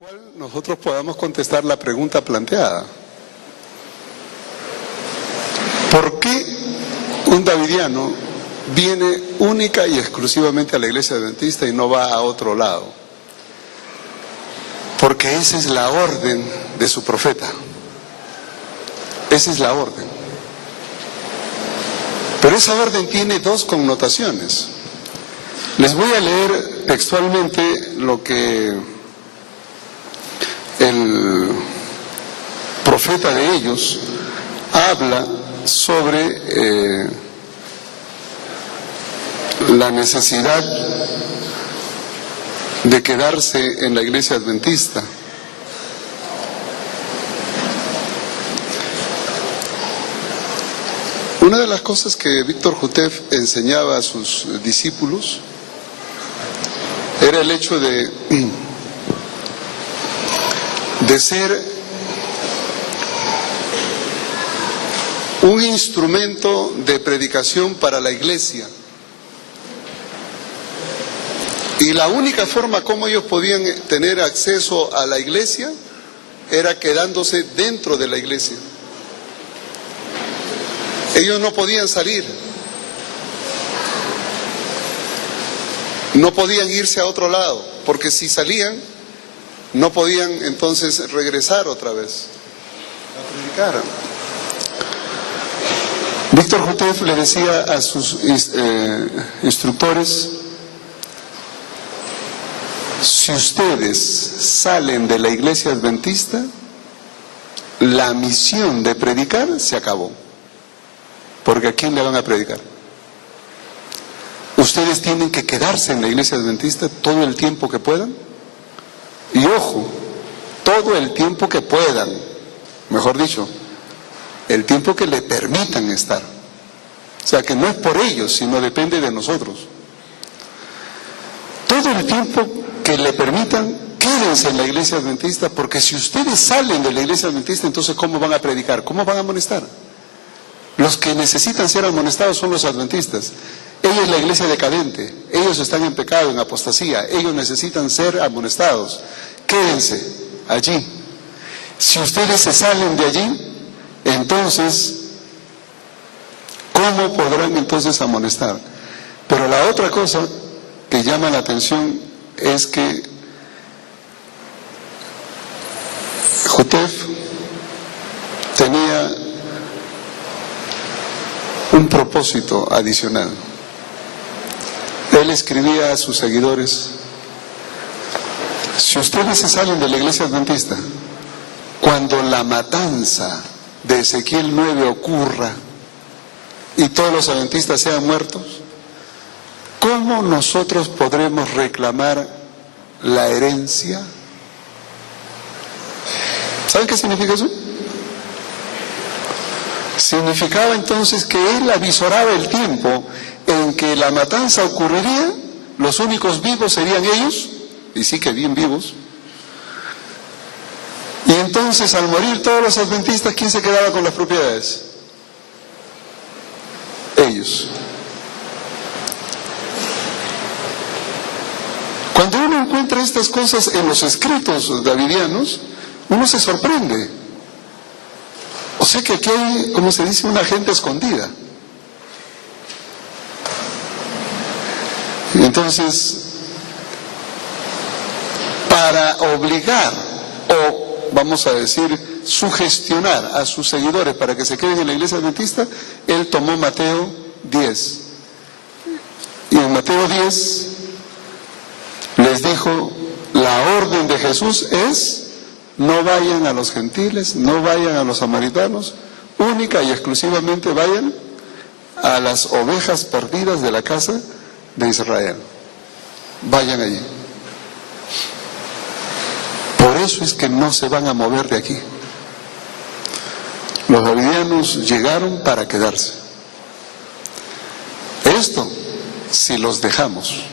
cual nosotros podamos contestar la pregunta planteada. ¿Por qué un davidiano viene única y exclusivamente a la iglesia adventista y no va a otro lado? Porque esa es la orden de su profeta. Esa es la orden. Pero esa orden tiene dos connotaciones. Les voy a leer textualmente lo que el profeta de ellos habla sobre la necesidad de quedarse en la iglesia adventista. Una de las cosas que Víctor Jutef enseñaba a sus discípulos era el hecho de ser un instrumento de predicación para la iglesia. Y la única forma como ellos podían tener acceso a la iglesia era quedándose dentro de la iglesia. Ellos no podían salir, no podían irse a otro lado, porque si salían, no podían entonces regresar otra vez a predicar. Víctor Jutef le decía a sus instructores: si ustedes salen de la iglesia adventista, la misión de predicar se acabó. Porque ¿a quién le van a predicar? Ustedes tienen que quedarse en la iglesia adventista todo el tiempo que puedan. Y ojo, todo el tiempo que puedan, mejor dicho, el tiempo que le permitan estar. O sea, que no es por ellos, sino depende de nosotros. Todo el tiempo que le permitan, quédense en la iglesia adventista, porque si ustedes salen de la iglesia adventista, entonces ¿cómo van a predicar? ¿Cómo van a amonestar? Los que necesitan ser amonestados son los adventistas. Ella es la iglesia decadente, ellos están en pecado, en apostasía, ellos necesitan ser amonestados. Quédense allí. Si ustedes se salen de allí, entonces, ¿cómo podrán entonces amonestar? Pero la otra cosa que llama la atención es que Jutef tenía un propósito adicional. Él escribía a sus seguidores: si ustedes se salen de la iglesia adventista, cuando la matanza de Ezequiel 9 ocurra y todos los adventistas sean muertos, ¿cómo nosotros podremos reclamar la herencia? ¿Saben qué significa eso? Significaba entonces que él avisoraba el tiempo en que la matanza ocurriría, los únicos vivos serían ellos, y sí que bien vivos, y entonces al morir todos los adventistas, ¿quién se quedaba con las propiedades? Ellos. Cuando uno encuentra estas cosas en los escritos davidianos, uno se sorprende. O sea que aquí hay, como se dice, una agenda escondida. Entonces, para obligar, o vamos a decir, sugestionar a sus seguidores para que se queden en la iglesia adventista, él tomó Mateo 10. Y en Mateo 10 les dijo, la orden de Jesús es: no vayan a los gentiles, no vayan a los samaritanos, única y exclusivamente vayan a las ovejas perdidas de la casa de Israel. Vayan allí. Por eso es que no se van a mover de aquí. Los davidianos llegaron para quedarse. Esto, si los dejamos.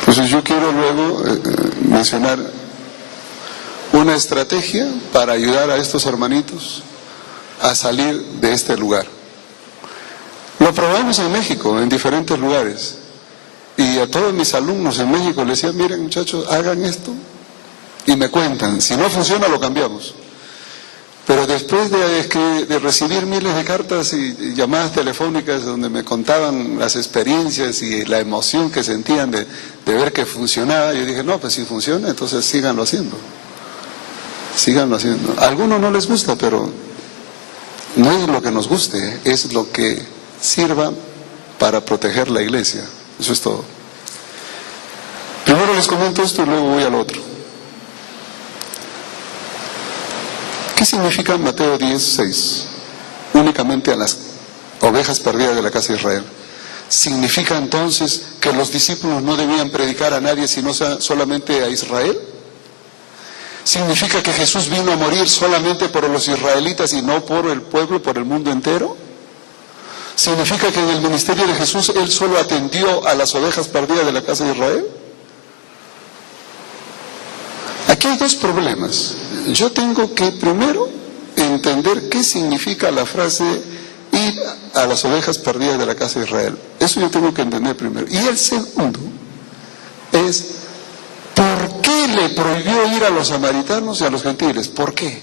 Entonces yo quiero luego mencionar una estrategia para ayudar a estos hermanitos a salir de este lugar. Lo probamos en México, en diferentes lugares. Y a todos mis alumnos en México les decía, miren muchachos, hagan esto y me cuentan, si no funciona lo cambiamos. Pero después de recibir miles de cartas y llamadas telefónicas donde me contaban las experiencias y la emoción que sentían de ver que funcionaba, yo dije, no, pues si funciona, entonces síganlo haciendo. Síganlo haciendo. A algunos no les gusta, pero no es lo que nos guste, es lo que sirva para proteger la iglesia. Eso es todo. Primero les comento esto y luego voy al otro. ¿Qué significa Mateo 10:6? Únicamente a las ovejas perdidas de la casa de Israel. ¿Significa entonces que los discípulos no debían predicar a nadie sino solamente a Israel? ¿Significa que Jesús vino a morir solamente por los israelitas y no por el pueblo, por el mundo entero? ¿Significa que en el ministerio de Jesús Él solo atendió a las ovejas perdidas de la casa de Israel? Aquí hay dos problemas. Yo tengo que primero entender qué significa la frase ir a las ovejas perdidas de la casa de Israel. Eso yo tengo que entender primero. Y el segundo es, ¿por qué le prohibió ir a los samaritanos y a los gentiles? ¿Por qué?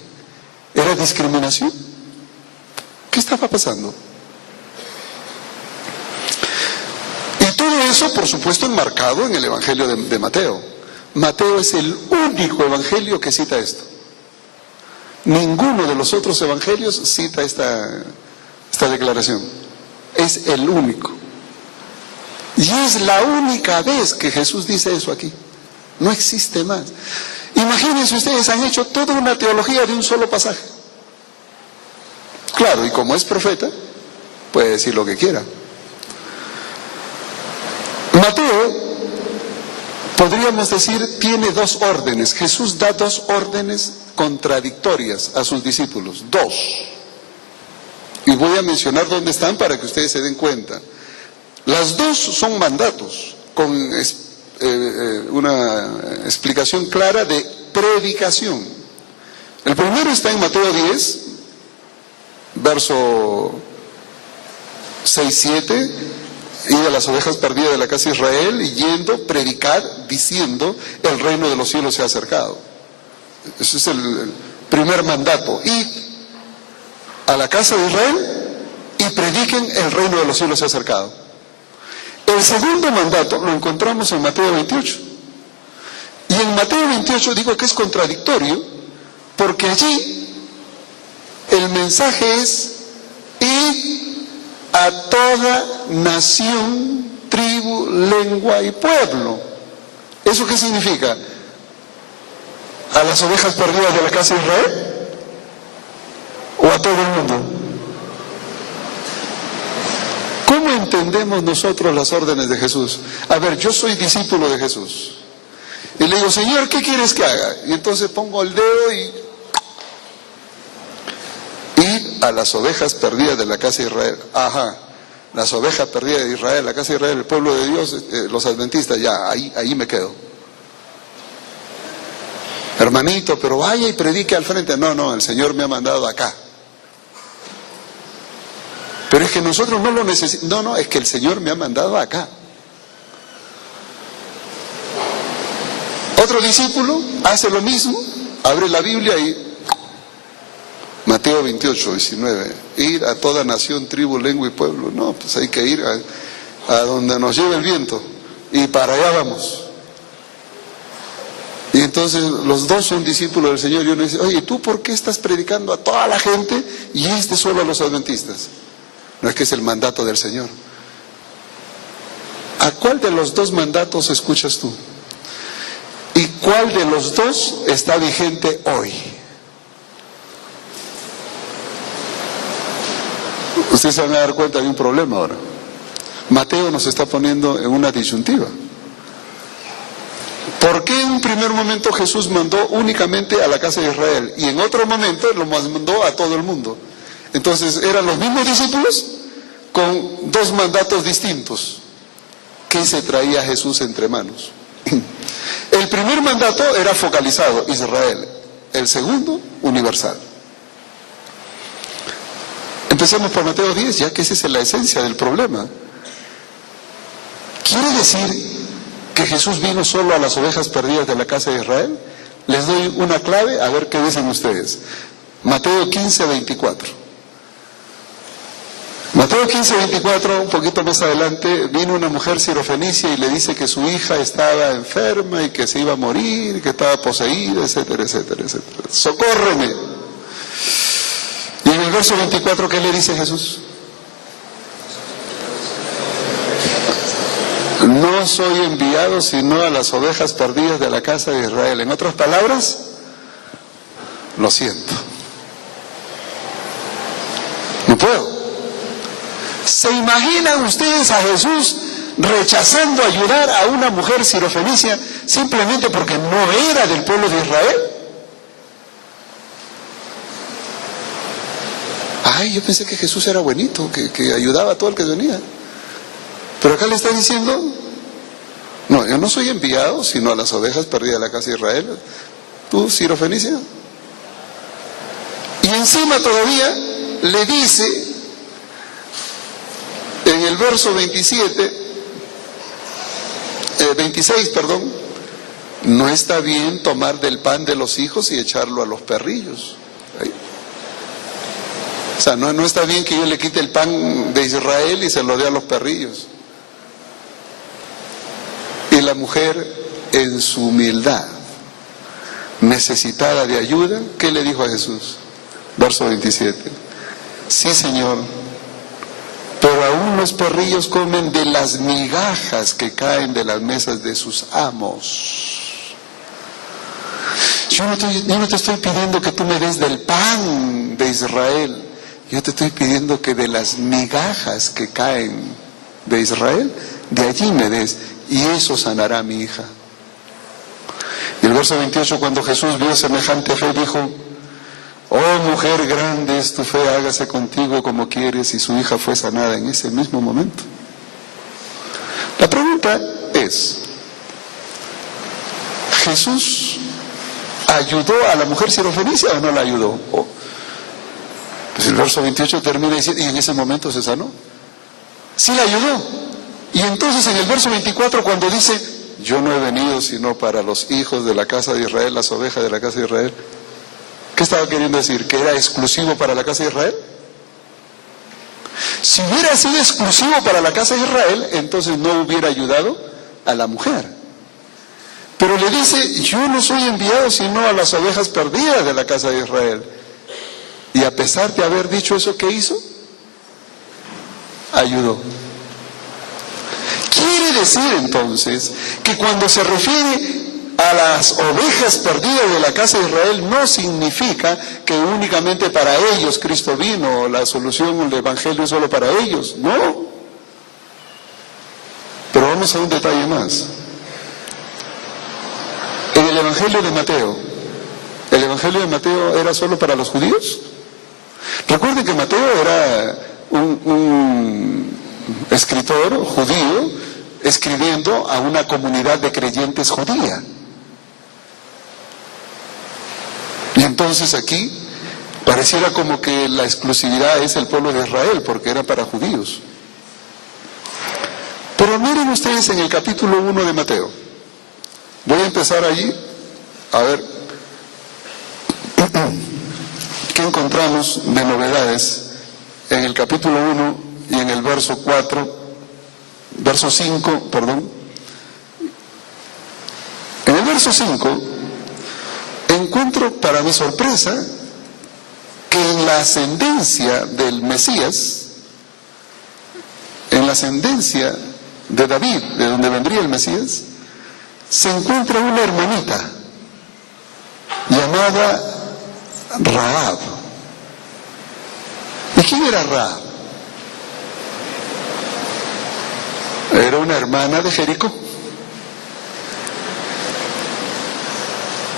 ¿Era discriminación? ¿Qué estaba pasando? Y todo eso, por supuesto, enmarcado en el Evangelio de Mateo. Mateo es el único evangelio que cita esto. Ninguno de los otros evangelios cita esta declaración. Es el único. Y es la única vez que Jesús dice eso aquí. No existe más. Imagínense ustedes, han hecho toda una teología de un solo pasaje. Claro, y como es profeta, puede decir lo que quiera. Mateo, podríamos decir, tiene dos órdenes. Jesús da dos órdenes contradictorias a sus discípulos. Dos. Y voy a mencionar dónde están para que ustedes se den cuenta. Las dos son mandatos, con una explicación clara de predicación. El primero está en Mateo 10, verso 6-7. Ir a las ovejas perdidas de la casa de Israel y yendo, predicar, diciendo, el reino de los cielos se ha acercado. Ese es el primer mandato. Ir a la casa de Israel y prediquen, el reino de los cielos se ha acercado. El segundo mandato lo encontramos en Mateo 28. Y en Mateo 28 digo que es contradictorio, porque allí el mensaje es ir a toda nación, tribu, lengua y pueblo. ¿Eso qué significa? ¿A las ovejas perdidas de la casa de Israel? ¿O a todo el mundo? ¿Cómo entendemos nosotros las órdenes de Jesús? A ver, yo soy discípulo de Jesús. Y le digo, Señor, ¿qué quieres que haga? Y entonces pongo el dedo y a las ovejas perdidas de la casa de Israel. Ajá, las ovejas perdidas de Israel, la casa de Israel, el pueblo de Dios, los adventistas, ya, ahí me quedo. Hermanito, pero vaya y predique al frente. No, el Señor me ha mandado acá. Pero es que nosotros no lo necesitamos. No, es que el Señor me ha mandado acá. Otro discípulo hace lo mismo, abre la Biblia y Mateo 28-19, ir a toda nación, tribu, lengua y pueblo. No, pues hay que ir a donde nos lleve el viento y para allá vamos. Y entonces los dos son discípulos del Señor y uno dice, oye, ¿tú por qué estás predicando a toda la gente y solo a los adventistas? No, es que es el mandato del Señor. ¿A cuál de los dos mandatos escuchas tú? ¿Y cuál de los dos está vigente hoy? Ustedes se van a dar cuenta de un problema ahora. Mateo nos está poniendo en una disyuntiva. ¿Por qué en un primer momento Jesús mandó únicamente a la casa de Israel y en otro momento lo mandó a todo el mundo? Entonces, ¿eran los mismos discípulos con dos mandatos distintos? ¿Qué se traía Jesús entre manos? El primer mandato era focalizado, Israel. El segundo, universal. Empecemos por Mateo 10, ya que esa es la esencia del problema. ¿Quiere decir que Jesús vino solo a las ovejas perdidas de la casa de Israel? Les doy una clave, a ver qué dicen ustedes. Mateo 15, 24. Mateo 15, 24, un poquito más adelante, vino una mujer sirofenicia y le dice que su hija estaba enferma y que se iba a morir, que estaba poseída, etcétera, etcétera, etcétera. ¡Socórreme! Y en el verso 24, ¿qué le dice Jesús? No soy enviado sino a las ovejas perdidas de la casa de Israel. En otras palabras, lo siento. No puedo. ¿Se imaginan ustedes a Jesús rechazando ayudar a una mujer sirofenicia simplemente porque no era del pueblo de Israel? Ay, yo pensé que Jesús era buenito, que ayudaba a todo el que venía. Pero acá le está diciendo, no, yo no soy enviado sino a las ovejas perdidas de la casa de Israel. ¿Tú, sirofenicia? Y encima todavía le dice, en el verso 26, no está bien tomar del pan de los hijos y echarlo a los perrillos. O sea, no está bien que yo le quite el pan de Israel y se lo dé a los perrillos. Y la mujer, en su humildad, necesitada de ayuda, ¿qué le dijo a Jesús? Verso 27. Sí, Señor, pero aún los perrillos comen de las migajas que caen de las mesas de sus amos. Yo no te estoy pidiendo que tú me des del pan de Israel. Yo te estoy pidiendo que de las migajas que caen de Israel, de allí me des. Y eso sanará a mi hija. Y el verso 28, cuando Jesús vio semejante fe, dijo, oh mujer, grande es tu fe, hágase contigo como quieres, y su hija fue sanada en ese mismo momento. La pregunta es, ¿Jesús ayudó a la mujer sirofenicia o no la ayudó? Pues el verso 28 termina diciendo, y en ese momento se sanó. Sí la ayudó. Y entonces en el verso 24, cuando dice, yo no he venido sino para los hijos de la casa de Israel, las ovejas de la casa de Israel, ¿qué estaba queriendo decir? ¿Que era exclusivo para la casa de Israel? Si hubiera sido exclusivo para la casa de Israel, entonces no hubiera ayudado a la mujer. Pero le dice, yo no soy enviado sino a las ovejas perdidas de la casa de Israel. Y a pesar de haber dicho eso, ¿qué hizo? Ayudó. Quiere decir entonces que cuando se refiere a las ovejas perdidas de la casa de Israel, no significa que únicamente para ellos Cristo vino, la solución, el evangelio es solo para ellos, no. Pero vamos a un detalle más. En el evangelio de Mateo, ¿el evangelio de Mateo era solo para los judíos? Recuerden que Mateo era un escritor judío escribiendo a una comunidad de creyentes judía. Y entonces aquí pareciera como que la exclusividad es el pueblo de Israel, porque era para judíos. Pero miren ustedes en el capítulo 1 de Mateo. Voy a empezar allí, a ver qué encontramos de novedades en el capítulo 1 y en el verso 5. En el verso 5 encuentro, para mi sorpresa, que en la ascendencia del Mesías, en la ascendencia de David, de donde vendría el Mesías, se encuentra una hermanita llamada Rahab. ¿Y quién era Rahab? Era una hermana de Jericó.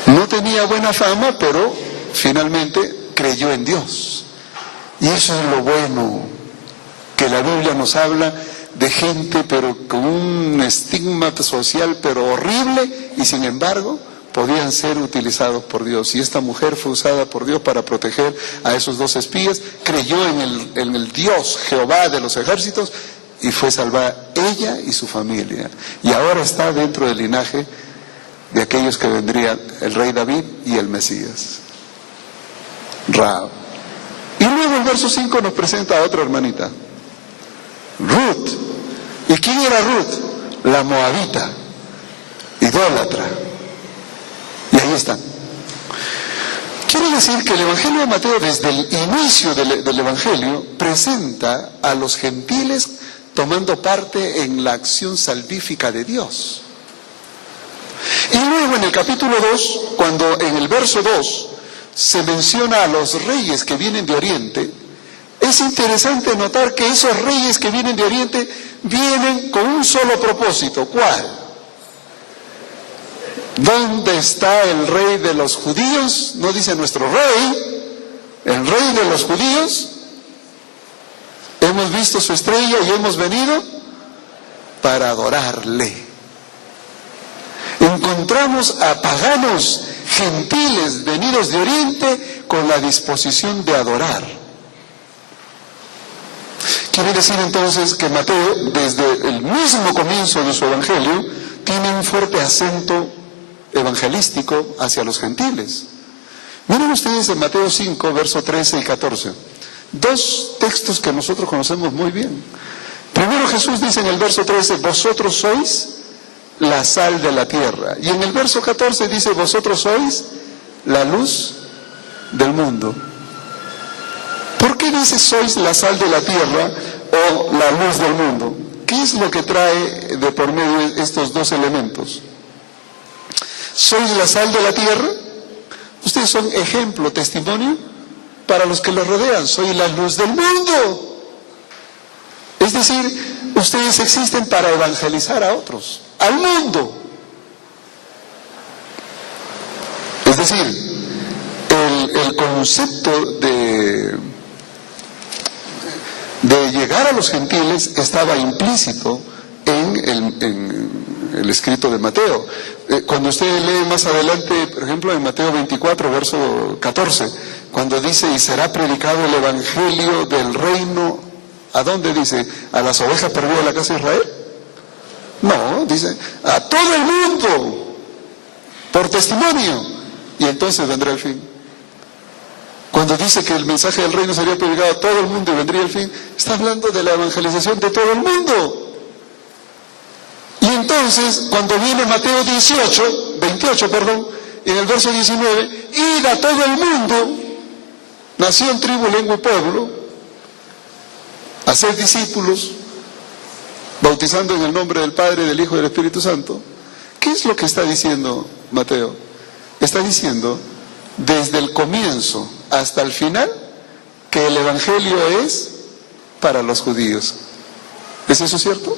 No tenía buena fama, pero finalmente creyó en Dios. Y eso es lo bueno, que la Biblia nos habla de gente pero con un estigma social pero horrible, y sin embargo podían ser utilizados por Dios. Y esta mujer fue usada por Dios para proteger a esos dos espías, creyó en el Dios Jehová de los ejércitos, y fue salvada ella y su familia. Y ahora está dentro del linaje de aquellos que vendrían, el rey David y el Mesías. Rahab. Y luego el verso 5 nos presenta a otra hermanita, Ruth. ¿Y quién era Ruth? La moabita, idólatra. Y ahí están. Quiere decir que el Evangelio de Mateo, desde el inicio del Evangelio, presenta a los gentiles tomando parte en la acción salvífica de Dios. Y luego en el capítulo 2, cuando en el verso 2 se menciona a los reyes que vienen de Oriente, es interesante notar que esos reyes que vienen de Oriente vienen con un solo propósito. ¿Cuál? ¿Dónde está el rey de los judíos? No dice nuestro rey, el rey de los judíos. Hemos visto su estrella y hemos venido para adorarle. Encontramos a paganos, gentiles venidos de Oriente con la disposición de adorar. Quiere decir entonces que Mateo, desde el mismo comienzo de su evangelio, tiene un fuerte acento evangelístico hacia los gentiles. Miren ustedes en Mateo 5, verso 13 y 14. Dos textos que nosotros conocemos muy bien. Primero Jesús dice en el verso 13, vosotros sois la sal de la tierra. Y en el verso 14 dice, vosotros sois la luz del mundo. ¿Por qué dice sois la sal de la tierra o la luz del mundo? ¿Qué es lo que trae de por medio estos dos elementos? ¿Sois la sal de la tierra? Ustedes son ejemplo, testimonio para los que los rodean. Soy la luz del mundo. Es decir, ustedes existen para evangelizar a otros, al mundo. Es decir, el concepto de llegar a los gentiles estaba implícito en el escrito de Mateo. Cuando usted lee más adelante, por ejemplo, en Mateo 24, verso 14, cuando dice, y será predicado el evangelio del reino, ¿a dónde dice? ¿A las ovejas perdidas de la casa de Israel? No, dice, a todo el mundo, por testimonio, y entonces vendrá el fin. Cuando dice que el mensaje del reino sería predicado a todo el mundo y vendría el fin, está hablando de la evangelización de todo el mundo. Y entonces, cuando viene Mateo 28, en el verso 19, id a todo el mundo, nación, tribu, lengua y pueblo, hacer discípulos, bautizando en el nombre del Padre, del Hijo y del Espíritu Santo. ¿Qué es lo que está diciendo Mateo? Está diciendo, desde el comienzo hasta el final, que el Evangelio es para los judíos. ¿Es eso cierto?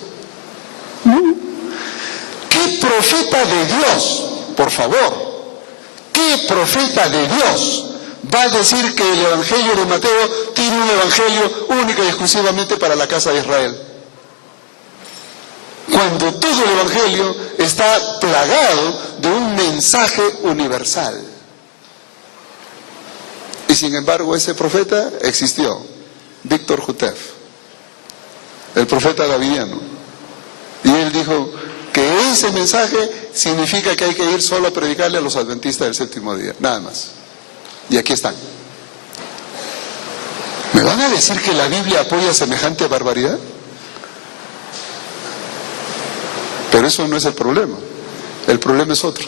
No. ¿Qué profeta de Dios, por favor, qué profeta de Dios va a decir que el Evangelio de Mateo tiene un Evangelio único y exclusivamente para la casa de Israel? Cuando todo el Evangelio está plagado de un mensaje universal. Y sin embargo ese profeta existió, Víctor Jutef, el profeta davidiano. Y él dijo que ese mensaje significa que hay que ir solo a predicarle a los adventistas del séptimo día, nada más. Y aquí están. ¿Me van a decir que la Biblia apoya semejante barbaridad? Pero eso no es el problema es otro.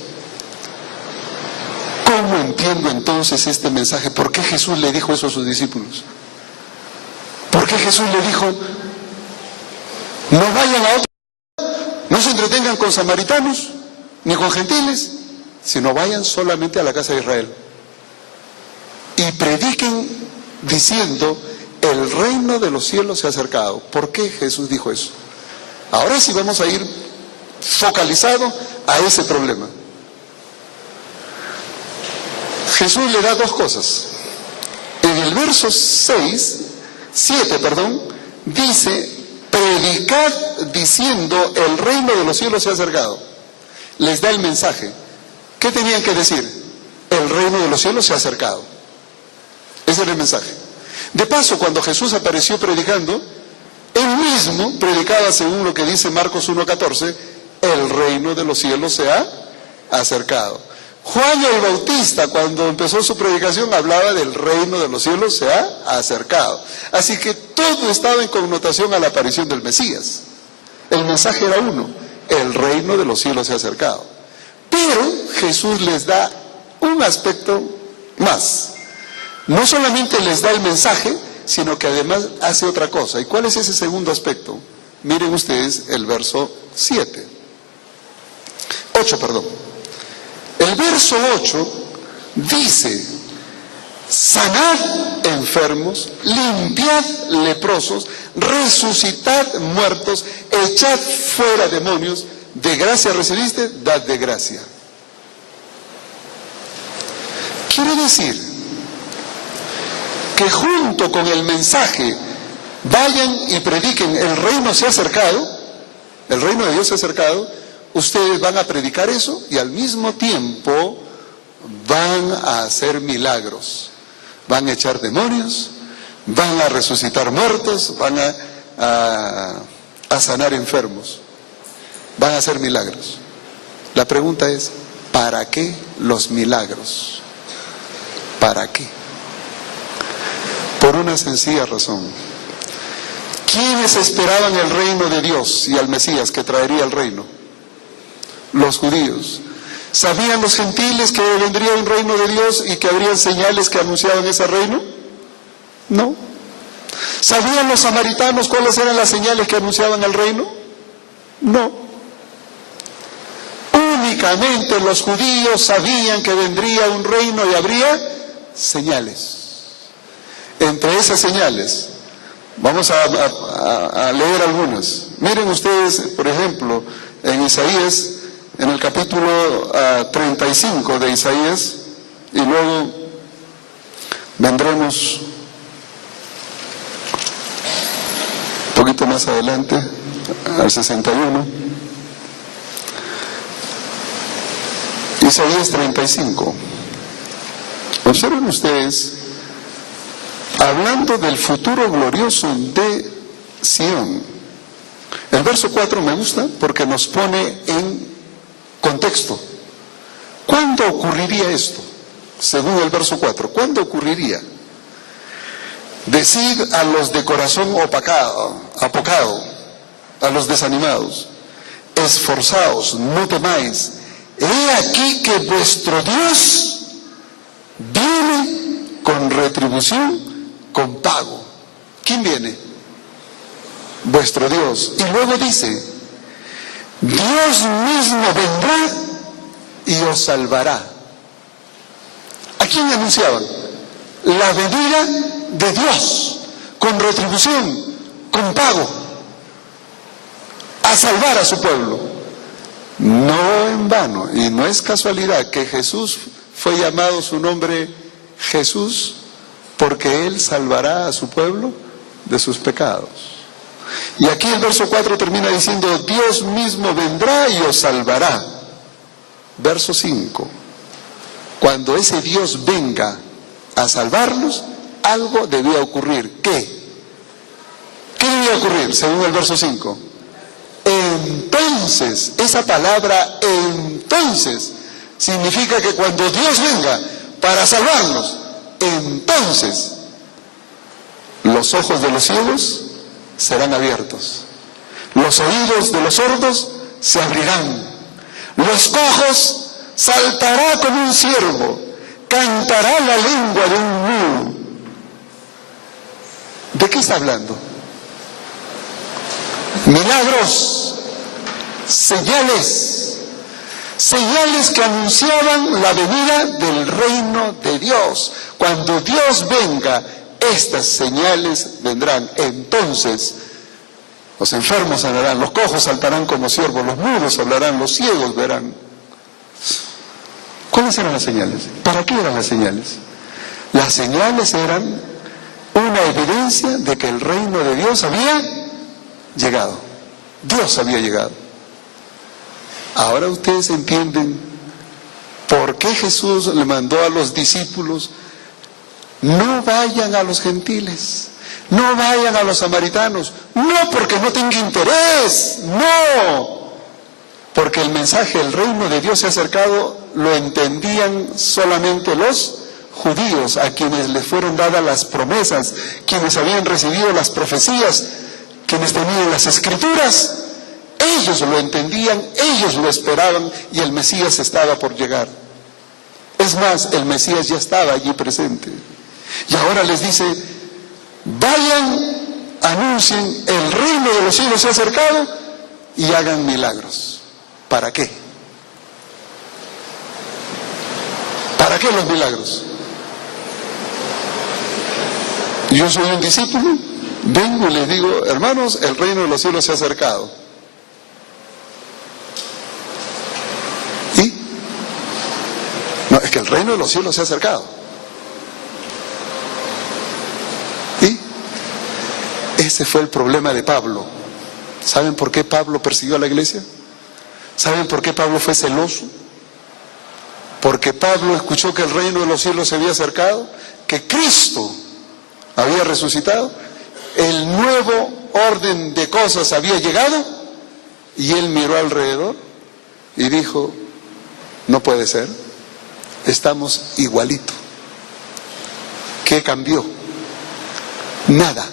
¿Cómo entiendo entonces este mensaje? ¿Por qué Jesús le dijo eso a sus discípulos? ¿Por qué Jesús le dijo, no vayan a otro, no se entretengan con samaritanos, ni con gentiles, sino vayan solamente a la casa de Israel? Y prediquen diciendo, el reino de los cielos se ha acercado. ¿Por qué Jesús dijo eso? Ahora sí vamos a ir focalizado a ese problema. Jesús le da dos cosas. En el verso 7, dice, predicad diciendo, el reino de los cielos se ha acercado. Les da el mensaje. ¿Qué tenían que decir? El reino de los cielos se ha acercado. Ese era el mensaje. De paso, cuando Jesús apareció predicando, Él mismo predicaba, según lo que dice Marcos 1:14, el reino de los cielos se ha acercado. Juan el Bautista, cuando empezó su predicación, hablaba del reino de los cielos se ha acercado. Así que todo estaba en connotación a la aparición del Mesías. El mensaje era uno: el reino de los cielos se ha acercado. Pero Jesús les da un aspecto más. No solamente les da el mensaje, sino que además hace otra cosa. ¿Y cuál es ese segundo aspecto? Miren ustedes el verso 8. El verso 8 dice: sanad enfermos, limpiad leprosos, resucitad muertos, echad fuera demonios, de gracia recibiste, dad de gracia. Quiere decir que junto con el mensaje, vayan y prediquen, el reino se ha acercado, el reino de Dios se ha acercado, ustedes van a predicar eso y al mismo tiempo van a hacer milagros, van a echar demonios, van a resucitar muertos, van a sanar enfermos, van a hacer milagros. La pregunta es, ¿para qué los milagros? ¿Para qué? Por una sencilla razón. ¿Quiénes esperaban el reino de Dios y al Mesías que traería el reino? Los judíos. ¿Sabían los gentiles que vendría un reino de Dios y que habrían señales que anunciaban ese reino? No. ¿Sabían los samaritanos cuáles eran las señales que anunciaban el reino? No. Únicamente los judíos sabían que vendría un reino y habría señales. Entre esas señales, vamos a leer algunas. Miren ustedes, por ejemplo, en Isaías, en el capítulo 35 de Isaías, y luego vendremos un poquito más adelante, al 61. Isaías 35. Observen ustedes, hablando del futuro glorioso de Sión. El verso 4 me gusta porque nos pone en contexto. ¿Cuándo ocurriría esto? Según el verso 4, ¿cuándo ocurriría? Decid a los de corazón apocado, a los desanimados: esforzaos, no temáis. He aquí que vuestro Dios viene con retribución, con pago. ¿Quién viene? Vuestro Dios. Y luego dice: Dios mismo vendrá y os salvará. ¿A quién anunciaban? La venida de Dios, con retribución, con pago, a salvar a su pueblo. No en vano, y no es casualidad que Jesús fue llamado su nombre Jesús, porque Él salvará a su pueblo de sus pecados. Y aquí el verso 4 termina diciendo: Dios mismo vendrá y os salvará. Verso 5. Cuando ese Dios venga a salvarnos, algo debía ocurrir. ¿Qué? ¿Qué debía ocurrir según el verso 5? Entonces, esa palabra entonces significa que cuando Dios venga para salvarnos, entonces los ojos de los ciegos serán abiertos, los oídos de los sordos se abrirán, los cojos saltará como un ciervo, cantará la lengua de un mudo. ¿De qué está hablando? Milagros, señales que anunciaban la venida del reino de Dios. Cuando Dios venga, estas señales vendrán. Entonces los enfermos sanarán, los cojos saltarán como ciervos, los mudos hablarán, los ciegos verán. ¿Cuáles eran las señales? ¿Para qué eran las señales? Las señales eran una evidencia de que el reino de Dios había llegado. Dios había llegado. Ahora ustedes entienden por qué Jesús le mandó a los discípulos: no vayan a los gentiles, No vayan a los samaritanos. No porque no tenga interés. No. Porque el mensaje, el reino de Dios se ha acercado, lo entendían solamente los judíos, a quienes les fueron dadas las promesas, quienes habían recibido las profecías, quienes tenían las escrituras. Ellos lo entendían, ellos lo esperaban y el Mesías estaba por llegar. Es más, el Mesías ya estaba allí presente. Y ahora les dice, vayan, anuncien, el reino de los cielos se ha acercado y hagan milagros. ¿Para qué? ¿Para qué los milagros? Yo soy un discípulo, vengo y les digo, hermanos, el reino de los cielos se ha acercado. ¿Y? No, es que el reino de los cielos se ha acercado. ¿Y? Ese fue el problema de Pablo. ¿Saben por qué Pablo persiguió a la iglesia? ¿Saben por qué Pablo fue celoso? Porque Pablo escuchó que el reino de los cielos se había acercado, que Cristo había resucitado, el nuevo orden de cosas había llegado, y él miró alrededor y dijo, no puede ser, estamos igualito. ¿Qué cambió? Nada.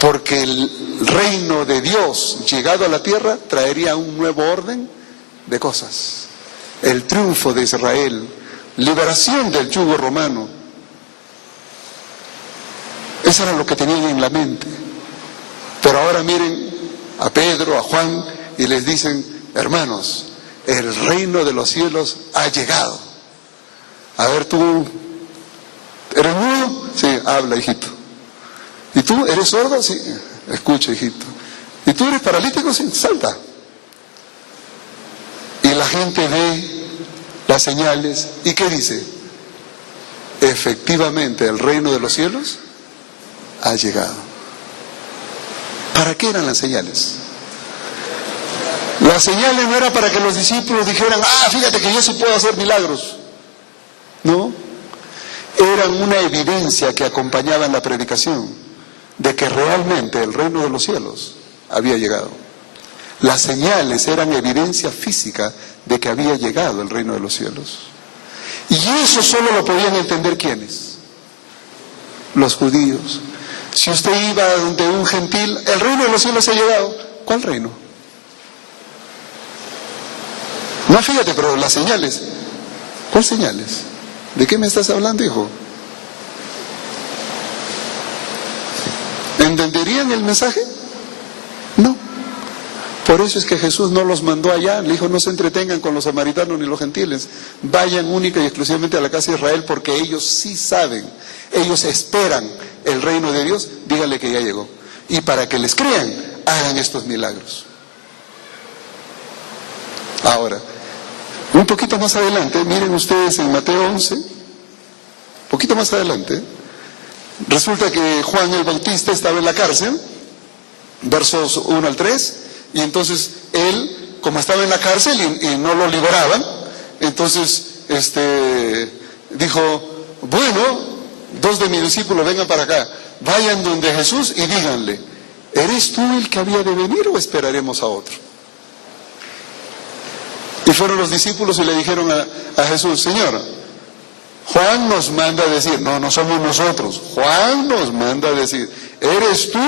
Porque el reino de Dios llegado a la tierra traería un nuevo orden de cosas. El triunfo de Israel, liberación del yugo romano. Eso era lo que tenían en la mente. Pero ahora miren a Pedro, a Juan, y les dicen, hermanos, el reino de los cielos ha llegado. A ver, ¿tú eres mudo? Sí, habla, hijito. ¿Y tú eres sordo? Sí, escucha, hijito. ¿Y tú eres paralítico? Sí, salta. Y la gente ve las señales, ¿y qué dice? Efectivamente, el reino de los cielos ha llegado. ¿Para qué eran las señales? Las señales no era para que los discípulos dijeran, fíjate que yo sí puedo hacer milagros. No, eran una evidencia que acompañaba en la predicación de que realmente el reino de los cielos había llegado. Las señales eran evidencia física de que había llegado el reino de los cielos. Y eso solo lo podían entender ¿quiénes? Los judíos. Si usted iba donde un gentil, el reino de los cielos ha llegado. ¿Cuál reino? No, fíjate, pero las señales. ¿Cuál señales? ¿De qué me estás hablando, hijo? ¿Entenderían el mensaje? No. Por eso es que Jesús no los mandó allá. Le dijo, no se entretengan con los samaritanos ni los gentiles. Vayan única y exclusivamente a la casa de Israel, porque ellos sí saben. Ellos esperan el reino de Dios. Díganle que ya llegó. Y para que les crean, hagan estos milagros. Ahora, un poquito más adelante, miren ustedes en Mateo 11, un poquito más adelante, resulta que Juan el Bautista estaba en la cárcel, versos 1 al 3, y entonces él, como estaba en la cárcel y no lo liberaban, entonces dijo, bueno, 2 de mis discípulos vengan para acá, vayan donde Jesús y díganle, ¿eres tú el que había de venir o esperaremos a otro? Y fueron los discípulos y le dijeron a Jesús, Señor, Juan nos manda a decir, no somos nosotros, Juan nos manda a decir, ¿eres tú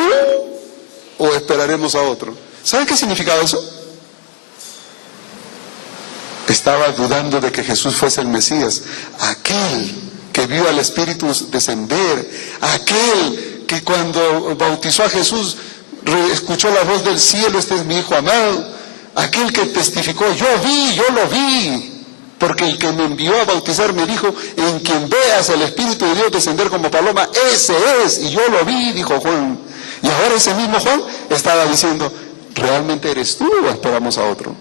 o esperaremos a otro? ¿Saben qué significaba eso? Estaba dudando de que Jesús fuese el Mesías, aquel que vio al Espíritu descender, aquel que cuando bautizó a Jesús escuchó la voz del cielo, este es mi Hijo amado, aquel que testificó, yo lo vi, porque el que me envió a bautizar me dijo, en quien veas el Espíritu de Dios descender como paloma, ese es, y yo lo vi, dijo Juan. Y ahora ese mismo Juan estaba diciendo, ¿realmente eres tú o esperamos a otro?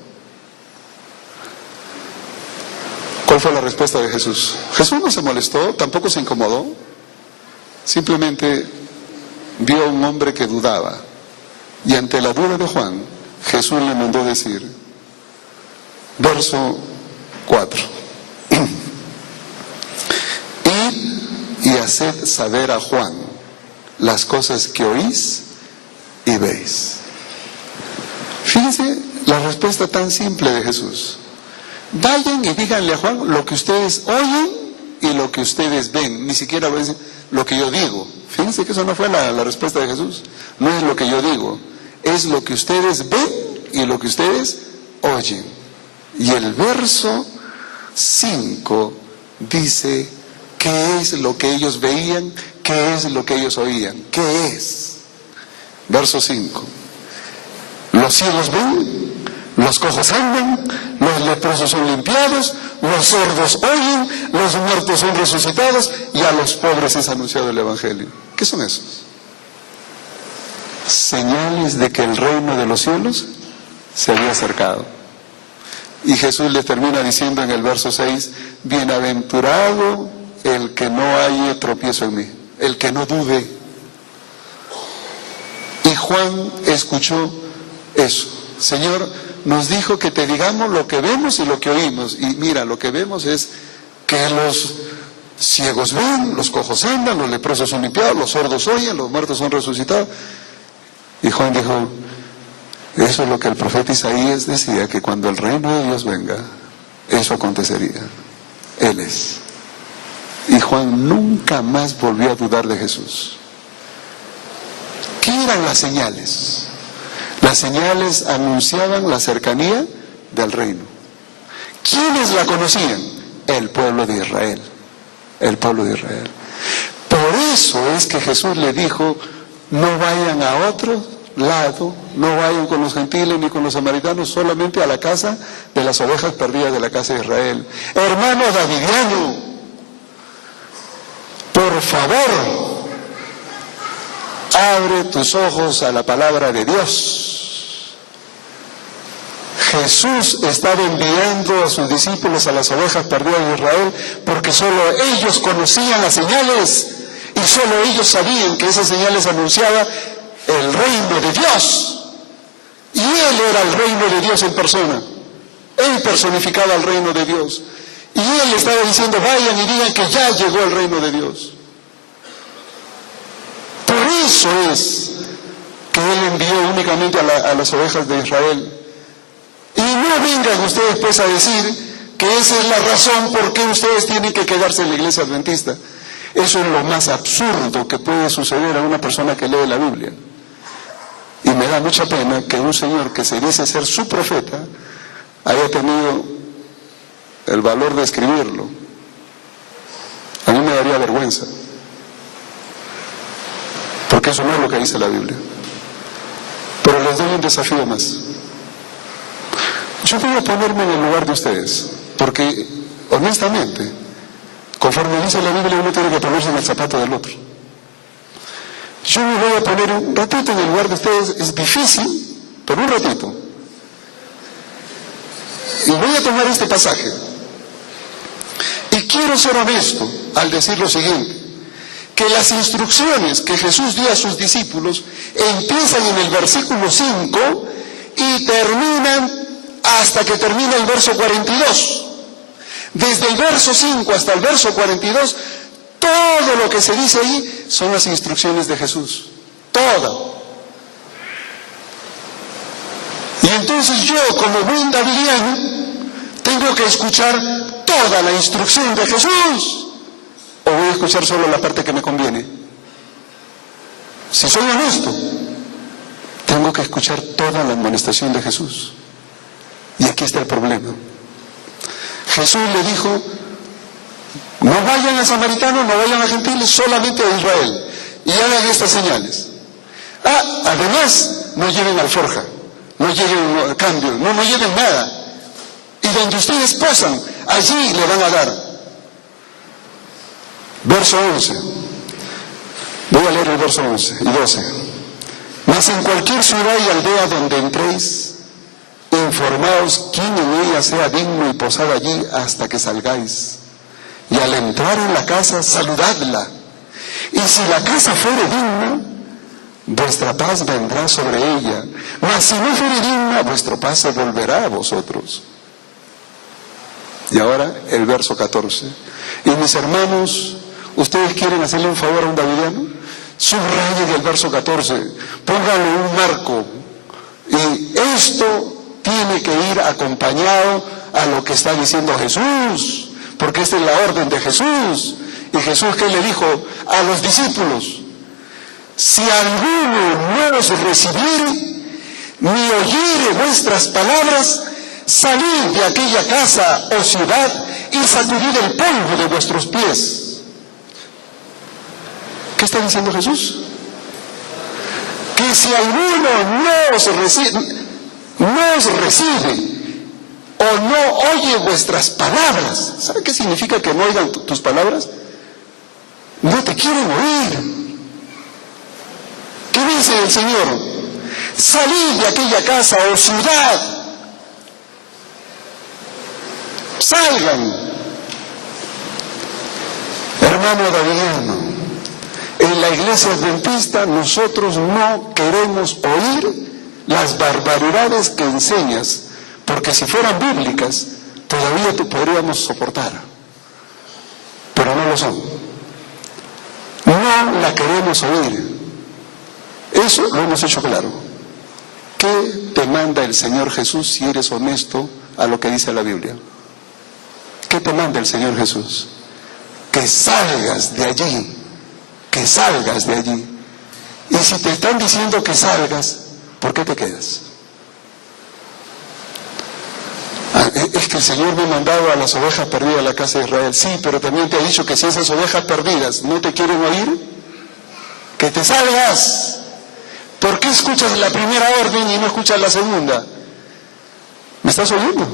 ¿Cuál fue la respuesta de Jesús? Jesús no se molestó, tampoco se incomodó, simplemente vio a un hombre que dudaba, y ante la duda de Juan, Jesús le mandó decir, verso 4, id y haced saber a Juan las cosas que oís y veis. Fíjense la respuesta tan simple de Jesús. Vayan y díganle a Juan lo que ustedes oyen y lo que ustedes ven. Ni siquiera dicen lo que yo digo. Fíjense que eso no fue la respuesta de Jesús. No es lo que yo digo, es lo que ustedes ven y lo que ustedes oyen. Y el verso 5 dice qué es lo que ellos veían, qué es lo que ellos oían. ¿Qué es? Verso 5. Los ciegos ven, los cojos andan, los leprosos son limpiados, los sordos oyen, los muertos son resucitados y a los pobres es anunciado el Evangelio. ¿Qué son esos? Señales de que el reino de los cielos se había acercado. Y Jesús les termina diciendo en el verso 6, bienaventurado el que no haya tropiezo en mí, el que no dude. Y Juan escuchó eso. Señor, nos dijo que te digamos lo que vemos y lo que oímos. Y mira, lo que vemos es que los ciegos ven, los cojos andan, los leprosos son limpiados, los sordos oyen, los muertos son resucitados. Y Juan dijo, eso es lo que el profeta Isaías decía, que cuando el reino de Dios venga, eso acontecería. Él es. Y Juan nunca más volvió a dudar de Jesús. ¿Qué eran las señales? Las señales anunciaban la cercanía del reino. ¿Quiénes la conocían? El pueblo de Israel. El pueblo de Israel. Por eso es que Jesús le dijo, no vayan a otro lado, no vayan con los gentiles ni con los samaritanos, solamente a la casa de las ovejas perdidas de la casa de Israel. Hermano davidiano, por favor, abre tus ojos a la palabra de Dios. Jesús estaba enviando a sus discípulos a las ovejas perdidas de Israel porque solo ellos conocían las señales y solo ellos sabían que esas señales anunciaban el reino de Dios. Y Él era el reino de Dios en persona. Él personificaba el reino de Dios. Y Él estaba diciendo, vayan y digan que ya llegó el reino de Dios. Por eso es que Él envió únicamente a las ovejas de Israel. Y no vengan ustedes pues a decir que esa es la razón por qué ustedes tienen que quedarse en la iglesia adventista. Eso es lo más absurdo que puede suceder a una persona que lee la Biblia. Y me da mucha pena que un señor que se dice ser su profeta haya tenido el valor de escribirlo. A mí me daría vergüenza. Porque eso no es lo que dice la Biblia. Pero les doy un desafío más. Yo voy a ponerme en el lugar de ustedes, porque honestamente, conforme dice la Biblia, uno tiene que ponerse en el zapato del otro. Yo me voy a poner un ratito en el lugar de ustedes, es difícil, pero un ratito. Y voy a tomar este pasaje. Y quiero ser honesto al decir lo siguiente, que las instrucciones que Jesús dio a sus discípulos empiezan en el versículo 5 y terminan hasta que termina el verso 42. Desde el verso 5 hasta el verso 42, todo lo que se dice ahí son las instrucciones de Jesús. Todo. Y entonces yo, como buen davidiano, tengo que escuchar toda la instrucción de Jesús. ¿O voy a escuchar solo la parte que me conviene? Si soy honesto, tengo que escuchar toda la amonestación de Jesús. Y aquí está el problema. Jesús le dijo, no vayan a samaritanos, no vayan a gentiles, solamente a Israel. Y hagan estas señales. Además, no lleven alforja, no lleven cambio, no lleven nada. Y donde ustedes posan, allí le van a dar. Verso 11. Voy a leer el verso 11 y 12. Mas en cualquier ciudad y aldea donde entréis, informaos quién en ella sea digno y posad allí hasta que salgáis. Y al entrar en la casa, saludadla. Y si la casa fuere digna, vuestra paz vendrá sobre ella. Mas si no fuere digna, vuestra paz se volverá a vosotros. Y ahora el verso 14. Y mis hermanos, ¿ustedes quieren hacerle un favor a un davidiano? Subrayen el verso 14, pónganle un marco. Y esto tiene que ir acompañado a lo que está diciendo Jesús, porque esta es la orden de Jesús. Y Jesús, ¿qué le dijo a los discípulos? Si alguno no os recibiere, ni oyere vuestras palabras, salid de aquella casa o ciudad y sacudid el polvo de vuestros pies. ¿Qué está diciendo Jesús? Que si alguno no os recibe o no oye vuestras palabras, ¿sabe qué significa que no oigan tus palabras? No te quieren oír. ¿Qué dice el Señor? Salid de aquella casa o ciudad. Salgan. Hermano Davidiano, en la iglesia adventista nosotros no queremos oír las barbaridades que enseñas, porque si fueran bíblicas todavía te podríamos soportar, pero no lo son. No la queremos oír. Eso lo hemos hecho claro. ¿Qué te manda el Señor Jesús si eres honesto a lo que dice la Biblia? ¿Qué te manda el Señor Jesús? Que salgas de allí, que salgas de allí. Y si te están diciendo que salgas, ¿por qué te quedas? Es que el Señor me ha mandado a las ovejas perdidas a la casa de Israel. Sí, pero también te ha dicho que si esas ovejas perdidas no te quieren oír, que te salgas. ¿Por qué escuchas la primera orden y no escuchas la segunda? ¿Me estás oyendo?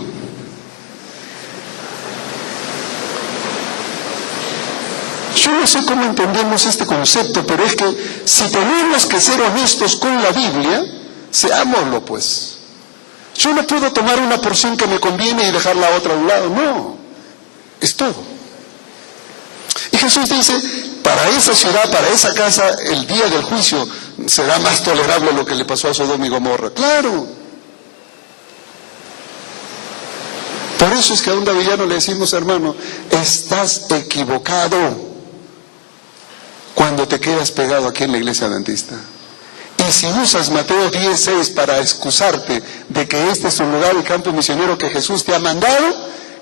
Yo no sé cómo entendemos este concepto, pero es que si tenemos que ser honestos con la Biblia, seámoslo pues. Yo no puedo tomar una porción que me conviene y dejar la otra a un lado, no. Es todo. Y Jesús dice, para esa ciudad, para esa casa, el día del juicio será más tolerable lo que le pasó a Sodoma y Gomorra. Claro. Por eso es que a un davillano le decimos, hermano, estás equivocado cuando te quedas pegado aquí en la iglesia adventista. Y si usas Mateo 10:6 para excusarte de que este es un lugar, el campo misionero que Jesús te ha mandado,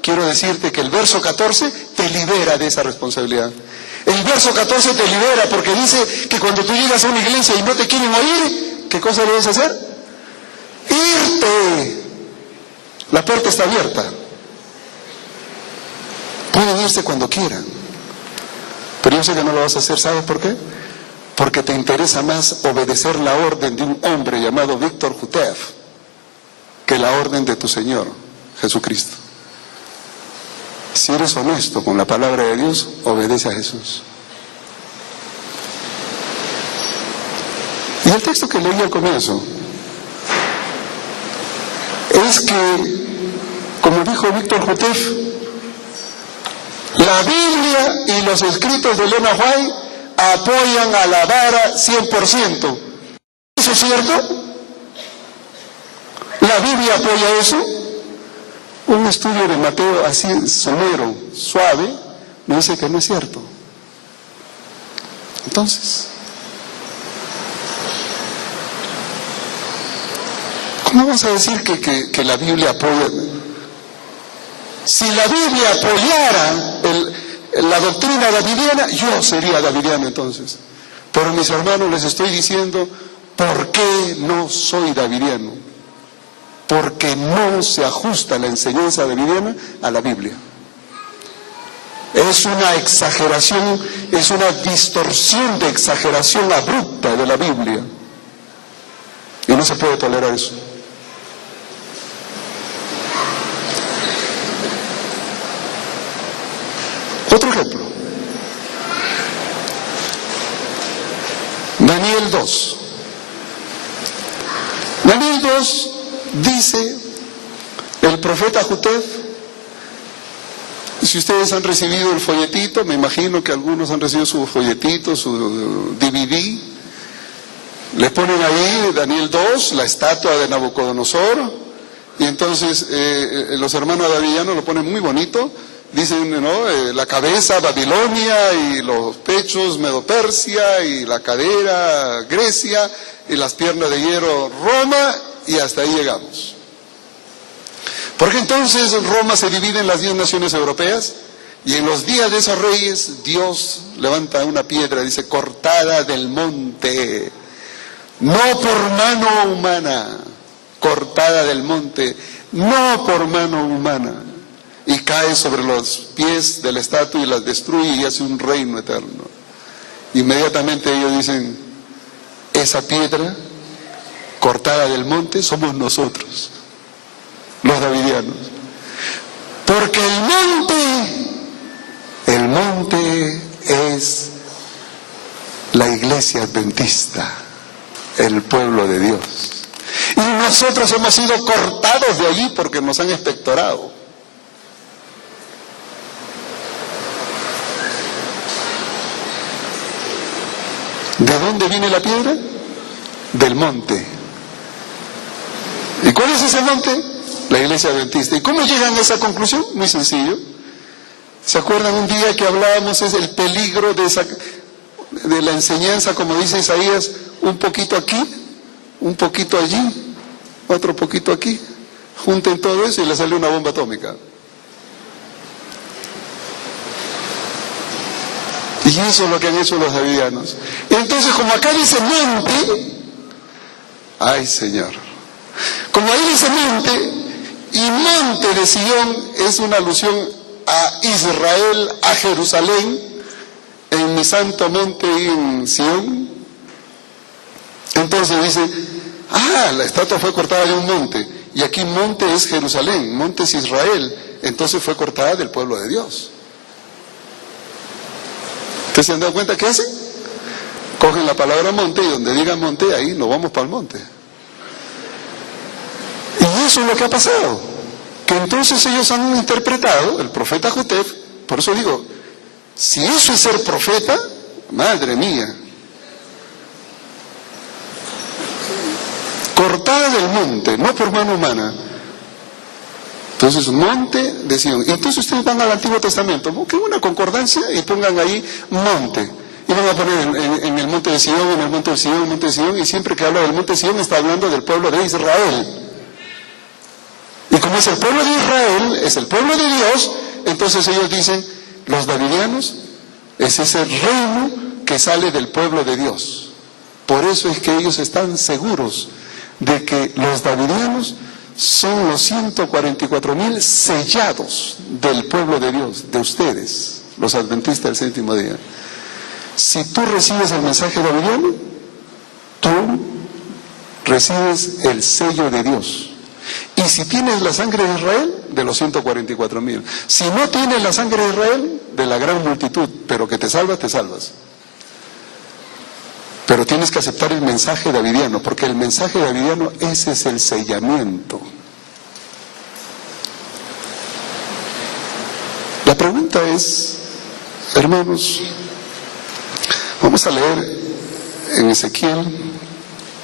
quiero decirte que el verso 14 te libera de esa responsabilidad. El verso 14 te libera porque dice que cuando tú llegas a una iglesia y no te quieren oír, ¿qué cosa debes hacer? Irte. La puerta está abierta. Pueden irse cuando quieran. Pero yo sé que no lo vas a hacer, ¿sabes por qué? Porque te interesa más obedecer la orden de un hombre llamado Víctor Jutev que la orden de tu Señor, Jesucristo. Si eres honesto con la palabra de Dios, obedece a Jesús. Y el texto que leí al comienzo es que, como dijo Víctor Jutev, la Biblia y los escritos de Elena White apoyan a la vara 100%. ¿Eso es cierto? ¿La Biblia apoya eso? Un estudio de Mateo así somero, suave, me dice que no es cierto. Entonces, ¿cómo vas a decir que la Biblia apoya? Si la Biblia apoyara la doctrina davidiana, yo sería davidiano entonces. Pero mis hermanos, les estoy diciendo, ¿por qué no soy davidiano? Porque no se ajusta la enseñanza davidiana a la Biblia. Es una exageración, es una distorsión de exageración abrupta de la Biblia. Y no se puede tolerar eso. Otro ejemplo. Daniel 2. Daniel 2 dice el profeta Jutev, si ustedes han recibido el folletito, me imagino que algunos han recibido su folletito, su DVD, le ponen ahí Daniel 2, la estatua de Nabucodonosor, y entonces los hermanos davidianos lo ponen muy bonito, dicen, ¿no? La cabeza Babilonia y los pechos Medo-Persia y la cadera Grecia y las piernas de hierro Roma, y hasta ahí llegamos. Porque entonces Roma se divide en las 10 naciones europeas, y en los días de esos reyes Dios levanta una piedra, dice, cortada del monte, no por mano humana, cortada del monte, no por mano humana, y cae sobre los pies de la estatua y las destruye y hace un reino eterno. Inmediatamente ellos dicen, esa piedra cortada del monte somos nosotros, los davidianos, porque el monte es la iglesia adventista, el pueblo de Dios, y nosotros hemos sido cortados de allí porque nos han expectorado. ¿De dónde viene la piedra? Del monte. ¿Y cuál es ese monte? La iglesia adventista. ¿Y cómo llegan a esa conclusión? Muy sencillo. ¿Se acuerdan un día que hablábamos es el peligro de la enseñanza, como dice Isaías, un poquito aquí, un poquito allí, otro poquito aquí? Junten todo eso y le sale una bomba atómica. Y eso es lo que han hecho los davidianos. Y entonces, como acá dice monte, ay Señor, como ahí dice monte, y monte de Sion es una alusión a Israel, a Jerusalén, en mi santo monte en Sion. Entonces dice, la estatua fue cortada de un monte, y aquí monte es Jerusalén, monte es Israel, entonces fue cortada del pueblo de Dios. ¿Ustedes se han dado cuenta qué hacen? Cogen la palabra monte y donde digan monte, ahí nos vamos para el monte. Y eso es lo que ha pasado. Que entonces ellos han interpretado, el profeta Jotef, por eso digo, si eso es ser profeta, madre mía. Cortada del monte, no por mano humana. Entonces, monte de Sion. Y entonces ustedes van al Antiguo Testamento, busquen una concordancia y pongan ahí monte. Y van a poner en el monte de Sion, en el monte de Sion, en el monte de Sion, y siempre que habla del monte de Sion está hablando del pueblo de Israel. Y como es el pueblo de Israel, es el pueblo de Dios, entonces ellos dicen, los davidianos es ese reino que sale del pueblo de Dios. Por eso es que ellos están seguros de que los davidianos son los 144,000 sellados del pueblo de Dios, de ustedes, los adventistas del séptimo día. Si tú recibes el mensaje davidiano, tú recibes el sello de Dios. Y si tienes la sangre de Israel, de los 144,000. Si no tienes la sangre de Israel, de la gran multitud, pero que te salvas, te salvas. Pero tienes que aceptar el mensaje davidiano, porque el mensaje davidiano, ese es el sellamiento. La pregunta es, hermanos, vamos a leer en Ezequiel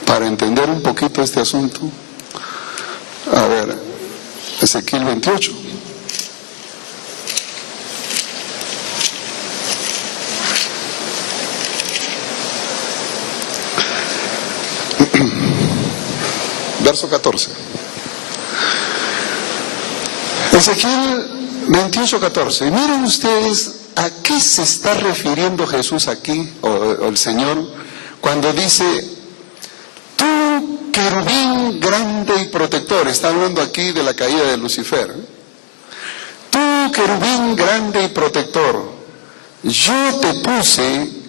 para entender un poquito este asunto. A ver, Ezequiel 28. Verso 14. Ezequiel 28:14. Y miren ustedes a qué se está refiriendo Jesús aquí, o el Señor, cuando dice, tú querubín grande y protector. Está hablando aquí de la caída de Lucifer. Tú querubín grande y protector, yo te puse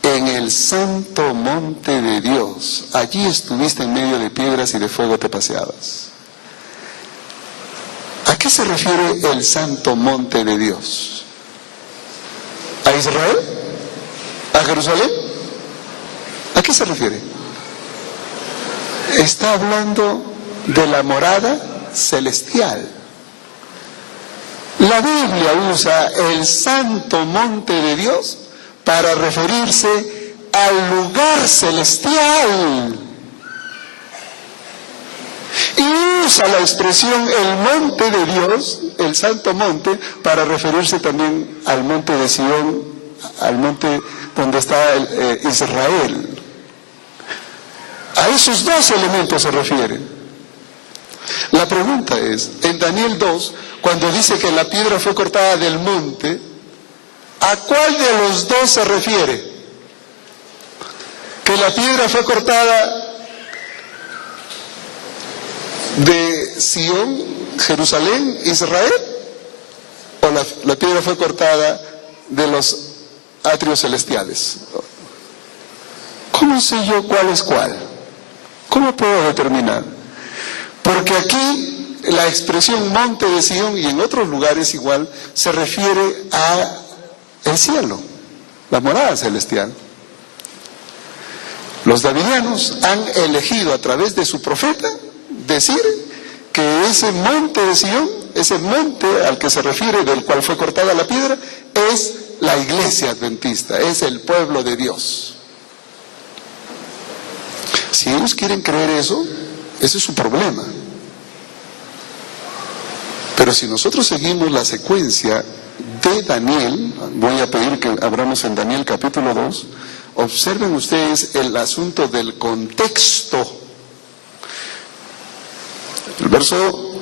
en el santo monte de Dios. Allí estuviste en medio de piedras y de fuego te paseabas. ¿A qué se refiere el santo monte de Dios? ¿A Israel? ¿A Jerusalén? ¿A qué se refiere? Está hablando de la morada celestial. La Biblia usa el santo monte de Dios para referirse al lugar celestial. Y usa la expresión el monte de Dios, el santo monte, para referirse también al monte de Sión, al monte donde está Israel. A esos dos elementos se refiere. La pregunta es, en Daniel 2, cuando dice que la piedra fue cortada del monte, ¿a cuál de los dos se refiere? ¿Que la piedra fue cortada de Sión, Jerusalén, Israel? ¿O la piedra fue cortada de los atrios celestiales? ¿Cómo sé yo cuál es cuál? ¿Cómo puedo determinar? Porque aquí la expresión monte de Sión, y en otros lugares igual, se refiere a el cielo, la morada celestial. Los davidianos han elegido a través de su profeta decir que ese monte de Sión, ese monte al que se refiere, del cual fue cortada la piedra, es la iglesia adventista, es el pueblo de Dios. Si ellos quieren creer eso, ese es su problema. Pero si nosotros seguimos la secuencia de Daniel, voy a pedir que abramos en Daniel capítulo 2, observen ustedes el asunto del contexto. El verso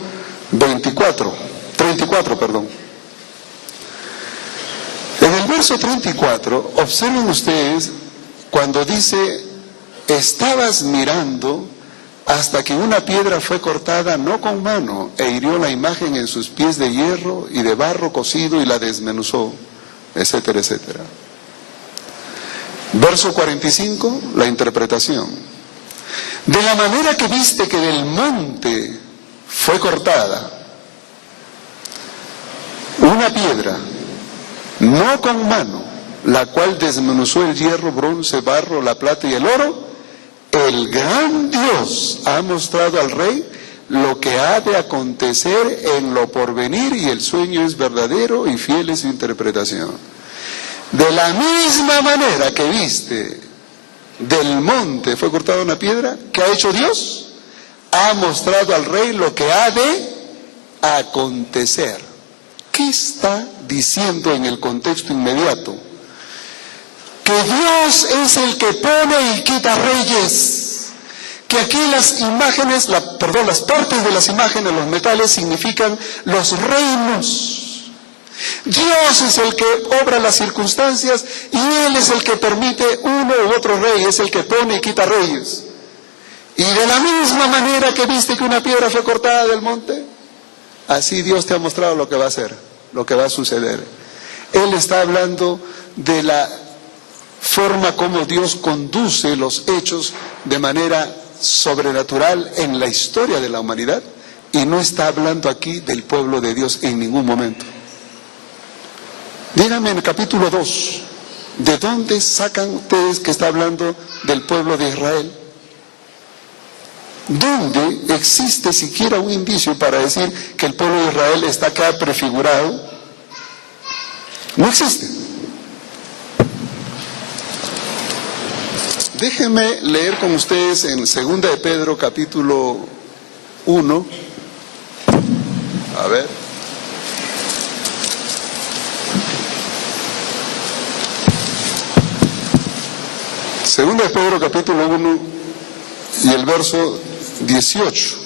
34, perdón. En el verso 34, observen ustedes cuando dice, estabas mirando hasta que una piedra fue cortada no con mano e hirió la imagen en sus pies de hierro y de barro cocido y la desmenuzó, etcétera, etcétera. Verso 45, la interpretación. De la manera que viste que del monte fue cortada una piedra, no con mano, la cual desmenuzó el hierro, bronce, barro, la plata y el oro, el gran Dios ha mostrado al rey lo que ha de acontecer en lo porvenir, y el sueño es verdadero y fiel es su interpretación. De la misma manera que viste del monte fue cortada una piedra, ¿qué ha hecho Dios? Ha mostrado al rey lo que ha de acontecer. ¿Qué está diciendo en el contexto inmediato? Que Dios es el que pone y quita reyes. Que aquí las imágenes, las partes de las imágenes, los metales, significan los reinos. Dios es el que obra las circunstancias y Él es el que permite uno u otro rey, es el que pone y quita reyes. Y de la misma manera que viste que una piedra fue cortada del monte, así Dios te ha mostrado lo que va a hacer, lo que va a suceder. Él está hablando de la forma como Dios conduce los hechos de manera sobrenatural en la historia de la humanidad, y no está hablando aquí del pueblo de Dios en ningún momento. Díganme en el capítulo 2, ¿de dónde sacan ustedes que está hablando del pueblo de Israel? ¿Dónde existe siquiera un indicio para decir que el pueblo de Israel está acá prefigurado? No existe. Déjenme leer con ustedes en 2 de Pedro capítulo 1. A ver. Segunda de Pedro capítulo 1 y el verso 18.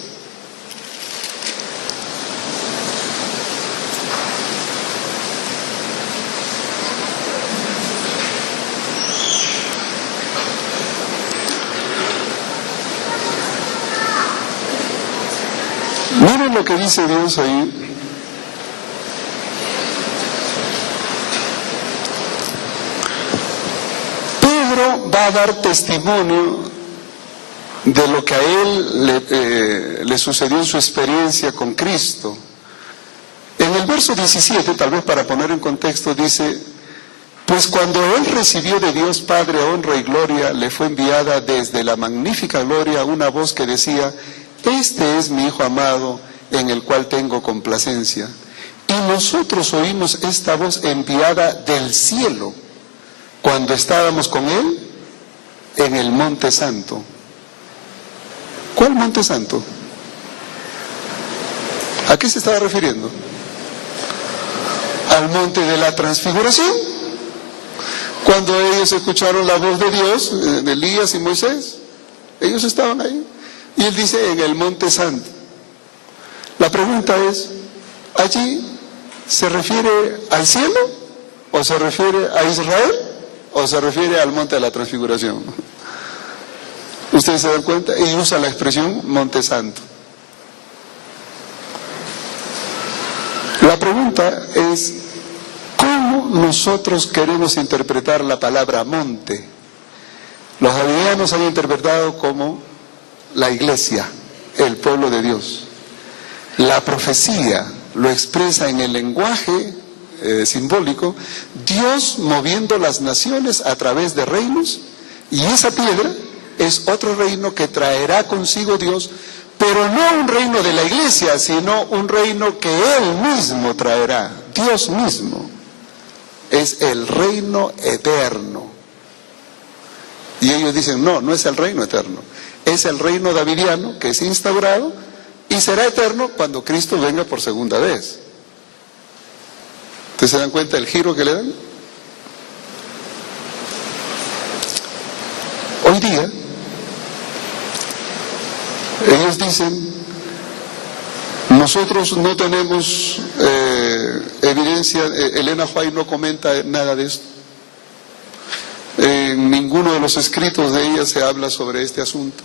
Miren lo que dice Dios ahí. Pedro va a dar testimonio de lo que a él le sucedió en su experiencia con Cristo. En el verso 17, tal vez para poner en contexto, dice: pues cuando él recibió de Dios Padre honra y gloria, le fue enviada desde la magnífica gloria una voz que decía: este es mi Hijo amado, en el cual tengo complacencia. Y nosotros oímos esta voz enviada del cielo cuando estábamos con él en el Monte Santo. ¿Cuál Monte Santo? ¿A qué se estaba refiriendo? Al monte de la transfiguración, cuando ellos escucharon la voz de Dios, de Elías y Moisés. Ellos estaban ahí, y él dice en el monte santo. La pregunta es, ¿allí se refiere al cielo? ¿O se refiere a Israel? ¿O se refiere al monte de la transfiguración? ¿Ustedes se dan cuenta? Y usa la expresión monte santo. La pregunta es, ¿cómo nosotros queremos interpretar la palabra monte? Los davidianos han interpretado como la iglesia, el pueblo de Dios. La profecía lo expresa en el lenguaje simbólico, Dios moviendo las naciones a través de reinos, y esa piedra es otro reino que traerá consigo Dios, pero no un reino de la iglesia, sino un reino que Él mismo traerá, Dios mismo. Es el reino eterno. Y ellos dicen, no, no es el reino eterno, es el reino davidiano que es instaurado y será eterno cuando Cristo venga por segunda vez. ¿Ustedes se dan cuenta del giro que le dan? Hoy día, ellos dicen, nosotros no tenemos evidencia, Elena White no comenta nada de esto. En ninguno de los escritos de ella se habla sobre este asunto.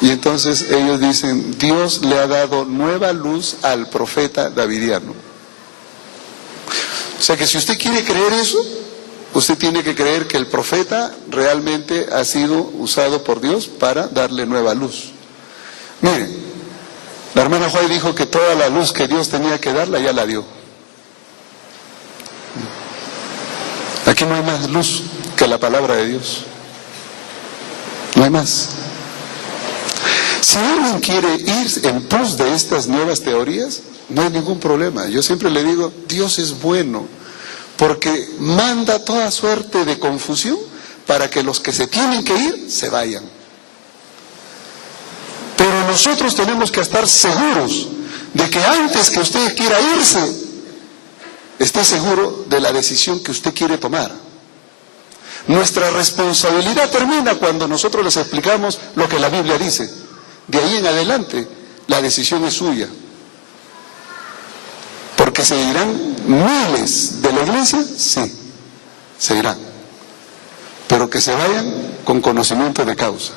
Y entonces ellos dicen, Dios le ha dado nueva luz al profeta davidiano. O sea que si usted quiere creer eso, usted tiene que creer que el profeta realmente ha sido usado por Dios para darle nueva luz. Miren, la hermana White dijo que toda la luz que Dios tenía que darla ya la dio. Aquí no hay más luz que la palabra de Dios. No hay más. Si alguien quiere ir en pos de estas nuevas teorías, no hay ningún problema. Yo siempre le digo, Dios es bueno, porque manda toda suerte de confusión para que los que se tienen que ir, se vayan. Pero nosotros tenemos que estar seguros de que antes que usted quiera irse, esté seguro de la decisión que usted quiere tomar. Nuestra responsabilidad termina cuando nosotros les explicamos lo que la Biblia dice. De ahí en adelante, la decisión es suya. ¿Porque se irán miles de la iglesia? Sí, se irán. Pero que se vayan con conocimiento de causa.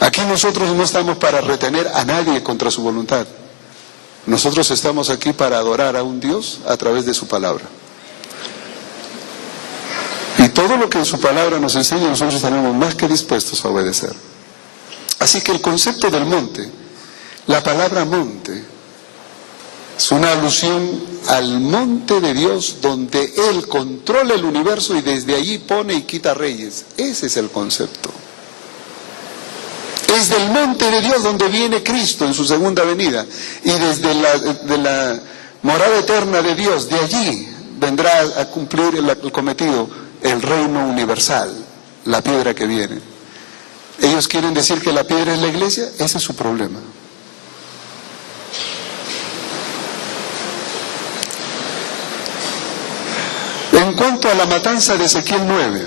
Aquí nosotros no estamos para retener a nadie contra su voluntad. Nosotros estamos aquí para adorar a un Dios a través de su palabra. Y todo lo que en su palabra nos enseña, nosotros estaremos más que dispuestos a obedecer. Así que el concepto del monte, la palabra monte, es una alusión al monte de Dios donde Él controla el universo y desde allí pone y quita reyes. Ese es el concepto. Es del monte de Dios donde viene Cristo en su segunda venida, y desde la morada eterna de Dios, de allí vendrá a cumplir el cometido, el reino universal, la piedra que viene. Ellos quieren decir que la piedra es la iglesia, ese es su problema. En cuanto a la matanza de Ezequiel 9,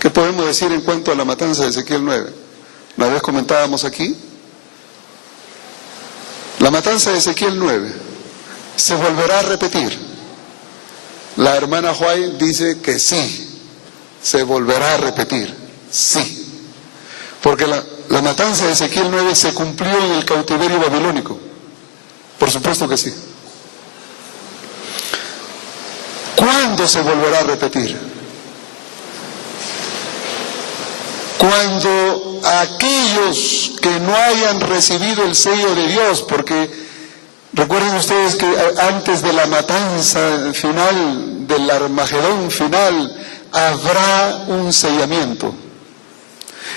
¿qué podemos decir en cuanto a la matanza de Ezequiel 9? Una vez comentábamos aquí, la matanza de Ezequiel 9 se volverá a repetir. La hermana White dice que sí, se volverá a repetir, sí. Porque la matanza de Ezequiel 9 se cumplió en el cautiverio babilónico. Por supuesto que sí. ¿Cuándo se volverá a repetir? Cuando aquellos que no hayan recibido el sello de Dios, porque recuerden ustedes que antes de la matanza final, del Armagedón final, habrá un sellamiento.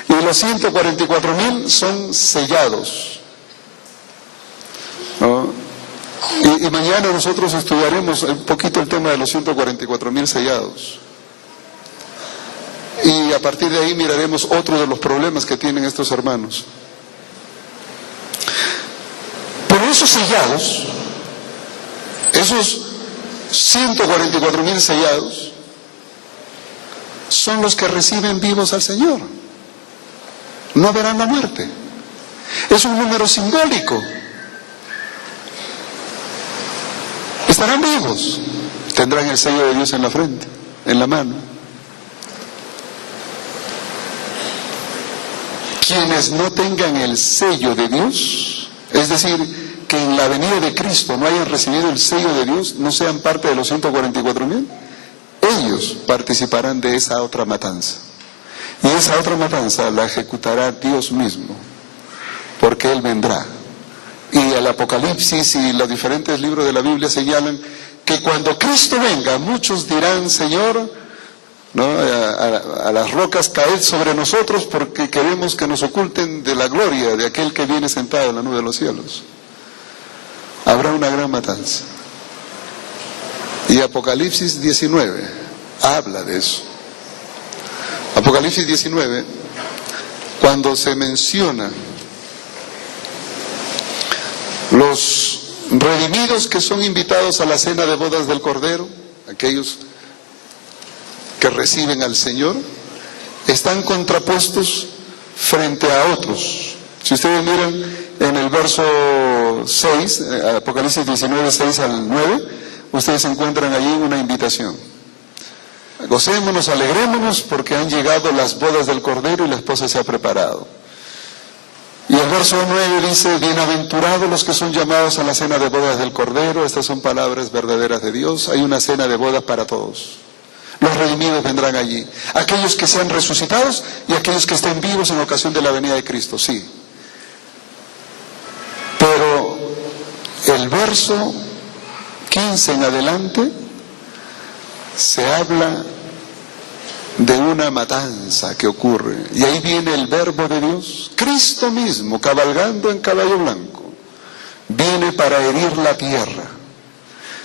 Y los 144,000 son sellados, ¿no? Y mañana nosotros estudiaremos un poquito el tema de los 144,000 sellados. Y a partir de ahí miraremos otro de los problemas que tienen estos hermanos. esos sellados, esos 144,000 sellados, son los que reciben vivos al Señor. No verán la muerte. Es un número simbólico. Estarán vivos. Tendrán el sello de Dios en la frente, en la mano. Quienes no tengan el sello de Dios, es decir, que en la venida de Cristo no hayan recibido el sello de Dios, no sean parte de los 144,000, ellos participarán de esa otra matanza. Y esa otra matanza la ejecutará Dios mismo, porque Él vendrá. Y el Apocalipsis y los diferentes libros de la Biblia señalan que cuando Cristo venga, muchos dirán: Señor, ¿no?, a las rocas caed sobre nosotros, porque queremos que nos oculten de la gloria de aquel que viene sentado en la nube de los cielos. Habrá una gran matanza. Y Apocalipsis 19 habla de eso. Apocalipsis 19, cuando se menciona los redimidos que son invitados a la cena de bodas del Cordero, aquellos que reciben al Señor, están contrapuestos frente a otros. Si ustedes miran en el verso 6, Apocalipsis 19, 6 al 9, ustedes encuentran allí una invitación. Gocémonos, alegrémonos, porque han llegado las bodas del Cordero y la esposa se ha preparado. Y el verso 9 dice: bienaventurados los que son llamados a la cena de bodas del Cordero. Estas son palabras verdaderas de Dios. Hay una cena de bodas para todos. Los redimidos vendrán allí, aquellos que sean resucitados y aquellos que estén vivos en ocasión de la venida de Cristo, sí. Pero el verso 15 en adelante se habla de una matanza que ocurre, y ahí viene el verbo de Dios, Cristo mismo, cabalgando en caballo blanco, viene para herir la tierra.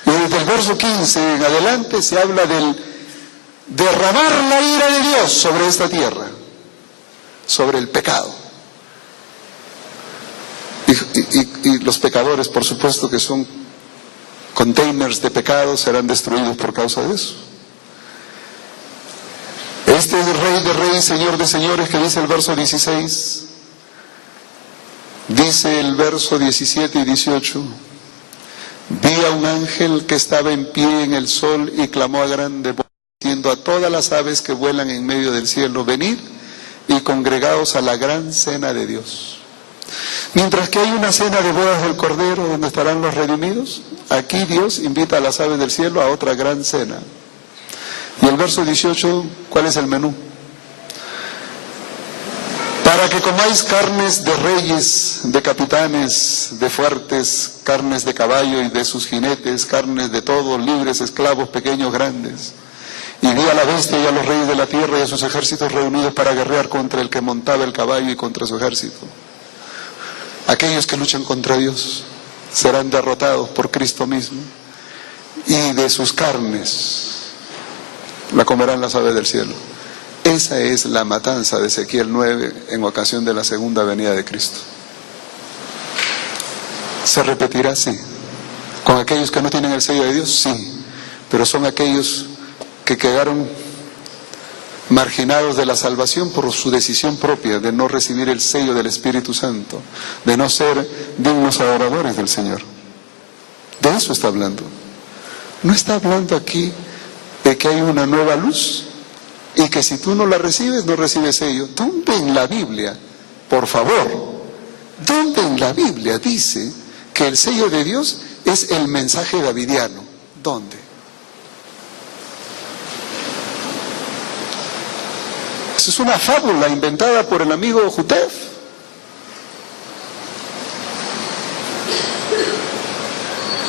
Y desde el verso 15 en adelante se habla del derramar la ira de Dios sobre esta tierra, sobre el pecado. Y los pecadores, por supuesto, que son containers de pecado, serán destruidos por causa de eso. Este es el Rey de Reyes, Señor de Señores, que dice el verso 16, dice el verso 17 y 18: vi a un ángel que estaba en pie en el sol y clamó a grande voz, diciendo a todas las aves que vuelan en medio del cielo: venid y congregaos a la gran cena de Dios. Mientras que hay una cena de bodas del Cordero donde estarán los redimidos, aquí Dios invita a las aves del cielo a otra gran cena. Y el verso 18, ¿cuál es el menú? Para que comáis carnes de reyes, de capitanes, de fuertes, carnes de caballo y de sus jinetes, carnes de todos, libres, esclavos, pequeños, grandes. Y vi a la bestia y a los reyes de la tierra y a sus ejércitos reunidos para guerrear contra el que montaba el caballo y contra su ejército. Aquellos que luchan contra Dios serán derrotados por Cristo mismo, y de sus carnes la comerán las aves del cielo. Esa es la matanza de Ezequiel 9 en ocasión de la segunda venida de Cristo. ¿Se repetirá? Sí. ¿Con aquellos que no tienen el sello de Dios? Sí. Pero son aquellos que quedaron marginados de la salvación por su decisión propia de no recibir el sello del Espíritu Santo, de no ser dignos adoradores del Señor. De eso está hablando. No está hablando aquí de que hay una nueva luz y que si tú no la recibes, no recibes sello. ¿Dónde en la Biblia, por favor, dónde en la Biblia dice que el sello de Dios es el mensaje davidiano? ¿Dónde? Esa es una fábula inventada por el amigo Jutef.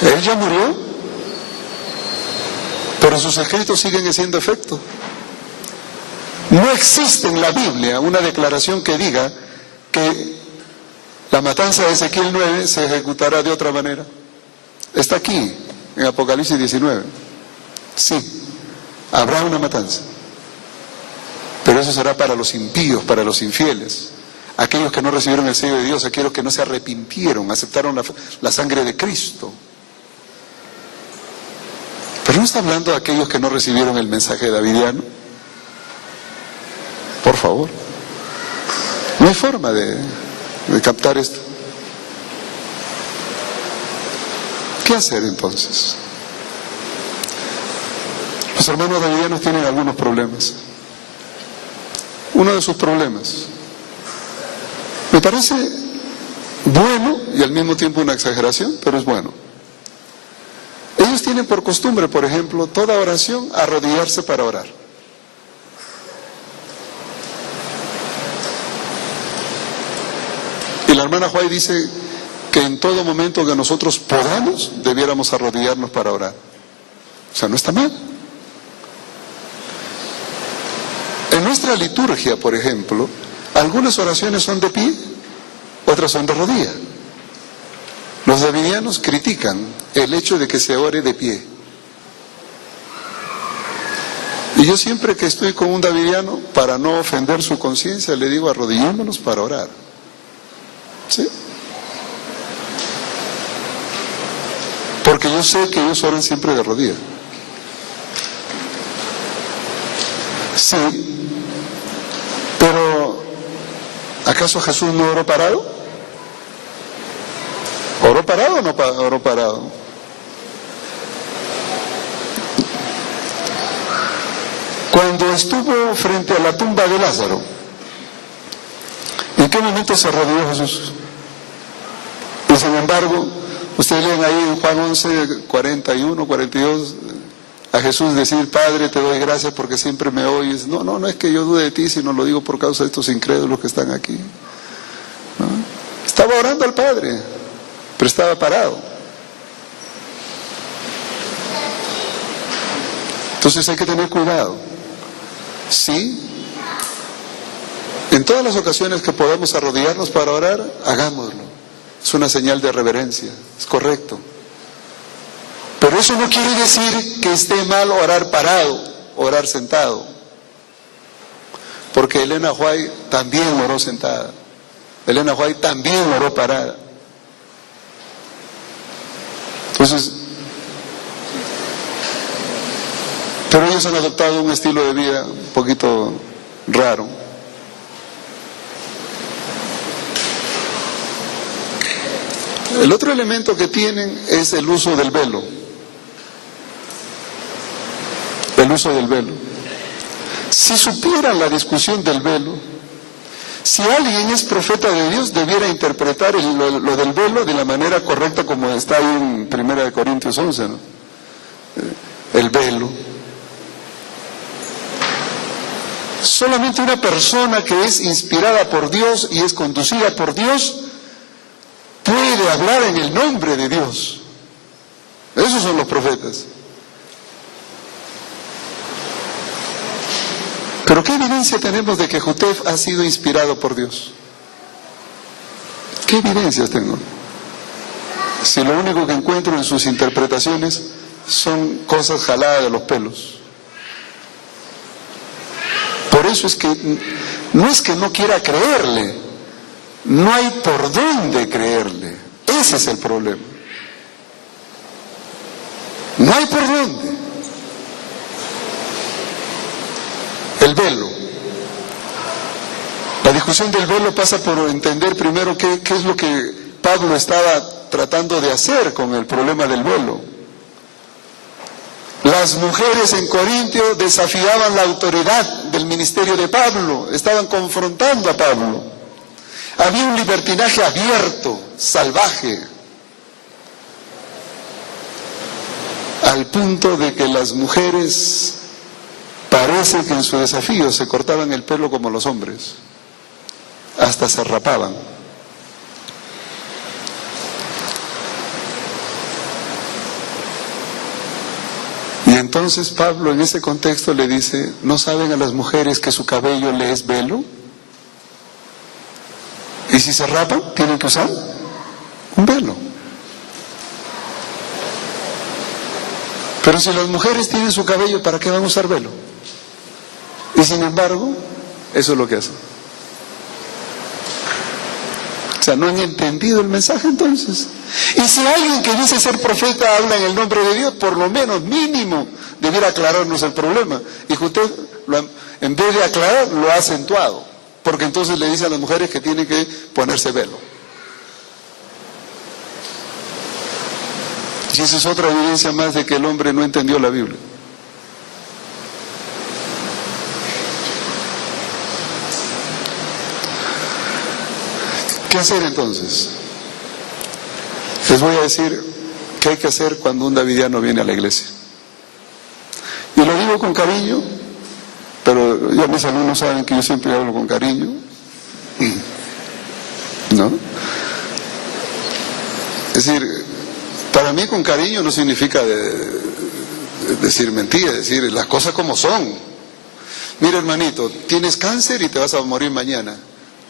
Él ya murió, pero sus escritos siguen haciendo efecto. No existe en la Biblia una declaración que diga que la matanza de Ezequiel 9 se ejecutará de otra manera. Está aquí, en Apocalipsis 19. Sí, habrá una matanza. Pero eso será para los impíos, para los infieles. aquellos que no recibieron el sello de Dios, aquellos que no se arrepintieron, aceptaron la sangre de Cristo. Pero no está hablando de aquellos que no recibieron el mensaje davidiano. Por favor. No hay forma de captar esto. ¿Qué hacer entonces? Los hermanos davidianos tienen algunos problemas. Uno de sus problemas me parece bueno y al mismo tiempo una exageración, pero es bueno. Ellos tienen por costumbre, por ejemplo, toda oración arrodillarse para orar. Y la hermana Huay dice que en todo momento que nosotros podamos, debiéramos arrodillarnos para orar. O sea, no está mal. En nuestra liturgia, por ejemplo, algunas oraciones son de pie, otras son de rodilla. Los davidianos critican el hecho de que se ore de pie. Y yo siempre que estoy con un davidiano, para no ofender su conciencia, le digo arrodillémonos para orar. ¿Sí? Porque yo sé que ellos oran siempre de rodillas. Sí, pero ¿acaso Jesús no oró parado? ¿Oró parado o no oró parado? Cuando estuvo frente a la tumba de Lázaro, ¿en qué momento se arrodilló Jesús? Y sin embargo, ustedes leen ahí en Juan 11, 41, 42, a Jesús decir: Padre, te doy gracias porque siempre me oyes. No es que yo dude de ti, sino lo digo por causa de estos incrédulos que están aquí. ¿No? Estaba orando al Padre, pero estaba parado. Entonces hay que tener cuidado. Sí, en todas las ocasiones que podamos arrodillarnos para orar, hagámoslo. Es una señal de reverencia, es correcto. Pero eso no quiere decir que esté mal orar parado, orar sentado. Porque Elena Huay también oró sentada. Elena Huay también oró parada. Entonces, pero ellos han adoptado un estilo de vida un poquito raro. El otro elemento que tienen es el uso del velo. El uso del velo. Si supieran la discusión del velo, si alguien es profeta de Dios, debiera interpretar lo del velo de la manera correcta, como está ahí en 1 Corintios 11, ¿no? El velo. Solamente una persona que es inspirada por Dios y es conducida por Dios puede hablar en el nombre de Dios. Esos son los profetas. Pero ¿qué evidencia tenemos de que Jotef ha sido inspirado por Dios? ¿Qué evidencias tengo? Si lo único que encuentro en sus interpretaciones son cosas jaladas de los pelos. Por eso es que no quiera creerle, no hay por dónde creerle. Ese es el problema. No hay por dónde. El velo. La discusión del velo pasa por entender primero qué es lo que Pablo estaba tratando de hacer con el problema del velo. Las mujeres en Corintio desafiaban la autoridad del ministerio de Pablo, estaban confrontando a Pablo. Había un libertinaje abierto, salvaje, al punto de que las mujeres parece que en su desafío se cortaban el pelo como los hombres, hasta se rapaban. Y entonces Pablo en ese contexto le dice: ¿no saben a las mujeres que su cabello le es velo? Y si se rapan, tienen que usar un velo. Pero si las mujeres tienen su cabello, ¿para qué van a usar velo? Y sin embargo, eso es lo que hacen. O sea, no han entendido el mensaje entonces. Y si alguien que dice ser profeta habla en el nombre de Dios, por lo menos mínimo debiera aclararnos el problema. Y que usted, en vez de aclarar, lo ha acentuado. Porque entonces le dice a las mujeres que tienen que ponerse velo. Y esa es otra evidencia más de que el hombre no entendió la Biblia. ¿Qué hacer entonces? Les voy a decir qué hay que hacer cuando un davidiano viene a la iglesia. Y lo digo con cariño, pero ya mis alumnos saben que yo siempre hablo con cariño, ¿no? Es decir, para mí con cariño no significa decir mentiras, decir las cosas como son. Mira, hermanito, tienes cáncer y te vas a morir mañana,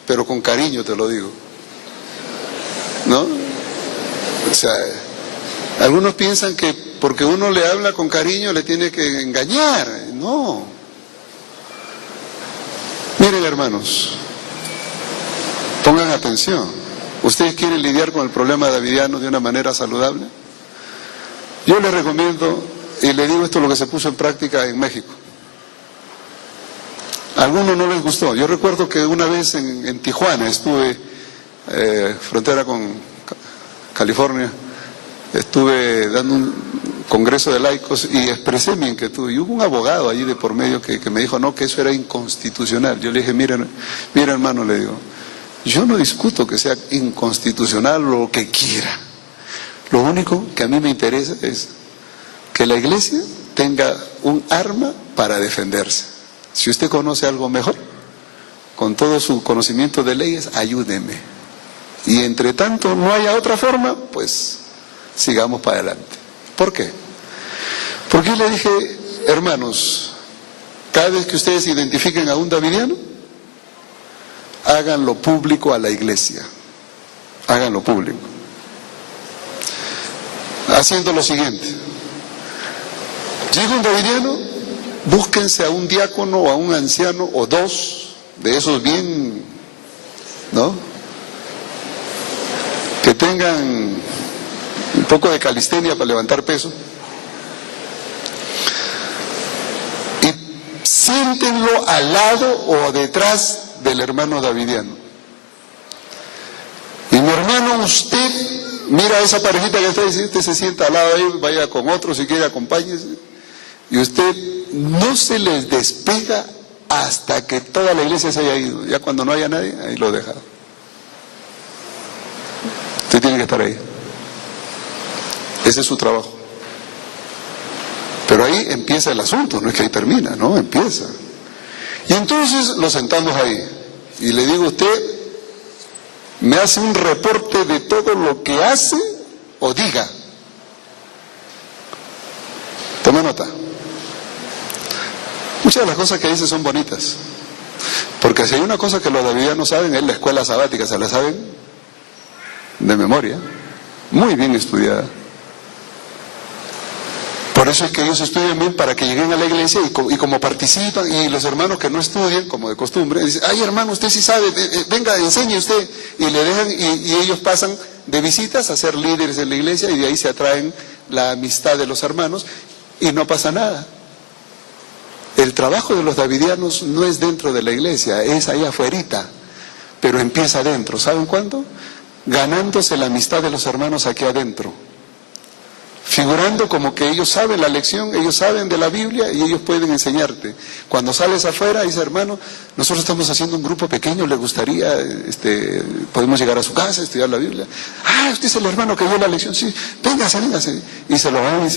pero con cariño te lo digo, ¿no? O sea, algunos piensan que porque uno le habla con cariño le tiene que engañar. No. Miren, hermanos, pongan atención. ¿Ustedes quieren lidiar con el problema davidiano de una manera saludable? Yo les recomiendo, y le digo esto lo que se puso en práctica en México. A algunos no les gustó. Yo recuerdo que una vez en Tijuana estuve, frontera con California, estuve dando un congreso de laicos y expresé mi inquietud. Y hubo un abogado allí de por medio que me dijo, no, que eso era inconstitucional. Yo le dije, mira hermano, le digo, yo no discuto que sea inconstitucional o lo que quiera. Lo único que a mí me interesa es que la iglesia tenga un arma para defenderse. Si usted conoce algo mejor, con todo su conocimiento de leyes, ayúdeme. Y entre tanto no haya otra forma, pues sigamos para adelante. ¿Por qué? Porque le dije, hermanos, cada vez que ustedes identifiquen a un davidiano, háganlo público a la iglesia. Háganlo público. Haciendo lo siguiente. Llega un davidiano, búsquense a un diácono o a un anciano o dos de esos bien, ¿no? Que tengan un poco de calistenia para levantar peso. Y siéntenlo al lado o detrás del hermano davidiano. Y mi hermano, usted mira a esa parejita que está ahí, usted se sienta al lado de él, vaya con otro, si quiere acompáñese. Y usted no se les despega hasta que toda la iglesia se haya ido. Ya cuando no haya nadie, ahí lo deja. Usted tiene que estar ahí. Ese es su trabajo. Pero ahí empieza el asunto, no es que ahí termina, no, empieza. Y entonces lo sentamos ahí. Y le digo, usted me hace un reporte de todo lo que hace o diga. Toma nota. Muchas de las cosas que dice son bonitas. Porque si hay una cosa que los davidianos saben, es la escuela sabática, se la saben de memoria, muy bien estudiada. Por eso es que ellos estudian bien para que lleguen a la iglesia y como participan, y los hermanos que no estudian, como de costumbre, dicen, ay hermano, usted sí sabe, venga, enseñe usted, y le dejan, y ellos pasan de visitas a ser líderes en la iglesia, y de ahí se atraen la amistad de los hermanos, y no pasa nada. El trabajo de los davidianos no es dentro de la iglesia, es allá afuerita, pero empieza adentro. ¿Saben cuándo? Ganándose la amistad de los hermanos aquí adentro. Figurando como que ellos saben la lección, ellos saben de la Biblia y ellos pueden enseñarte. Cuando sales afuera, dice, hermano, nosotros estamos haciendo un grupo pequeño, le gustaría, podemos llegar a su casa, estudiar la Biblia. Ah, usted es el hermano que dio la lección, sí, véngase. Y se lo van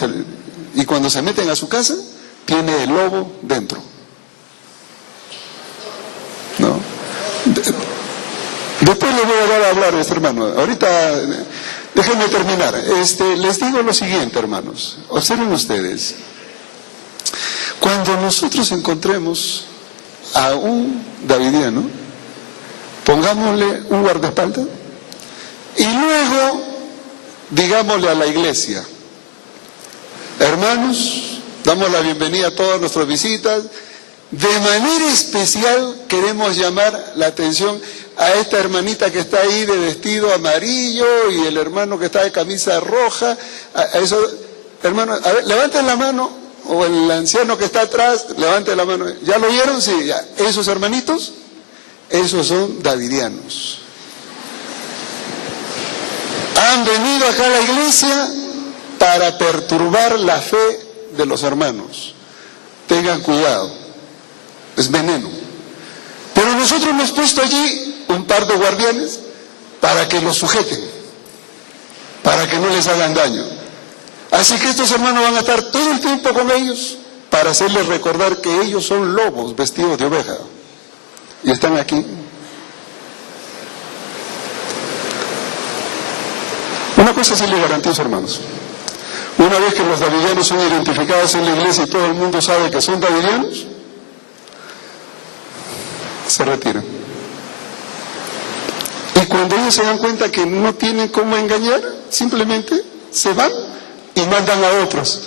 y cuando se meten a su casa, tiene el lobo dentro. ¿No? Después les voy a dar a hablar a este hermano. Ahorita, déjenme terminar. Les digo lo siguiente, hermanos. Observen ustedes. Cuando nosotros encontremos a un davidiano, pongámosle un guardaespaldas y luego digámosle a la iglesia, hermanos, damos la bienvenida a todas nuestras visitas. De manera especial queremos llamar la atención a esta hermanita que está ahí de vestido amarillo y el hermano que está de camisa roja, a eso, hermano, a ver, levanten la mano, o el anciano que está atrás, levante la mano. ¿Ya lo vieron? Sí, ya. Esos hermanitos, esos son davidianos. Han venido acá a la iglesia para perturbar la fe de los hermanos. Tengan cuidado, es veneno. Pero nosotros hemos puesto allí un par de guardianes para que los sujeten, para que no les hagan daño. Así que estos hermanos van a estar todo el tiempo con ellos para hacerles recordar que ellos son lobos vestidos de oveja. Y están aquí. Una cosa sí les garantizo, hermanos. Una vez que los davidianos son identificados en la iglesia y todo el mundo sabe que son davidianos, se retiran. Y cuando ellos se dan cuenta que no tienen cómo engañar, simplemente se van y mandan a otros.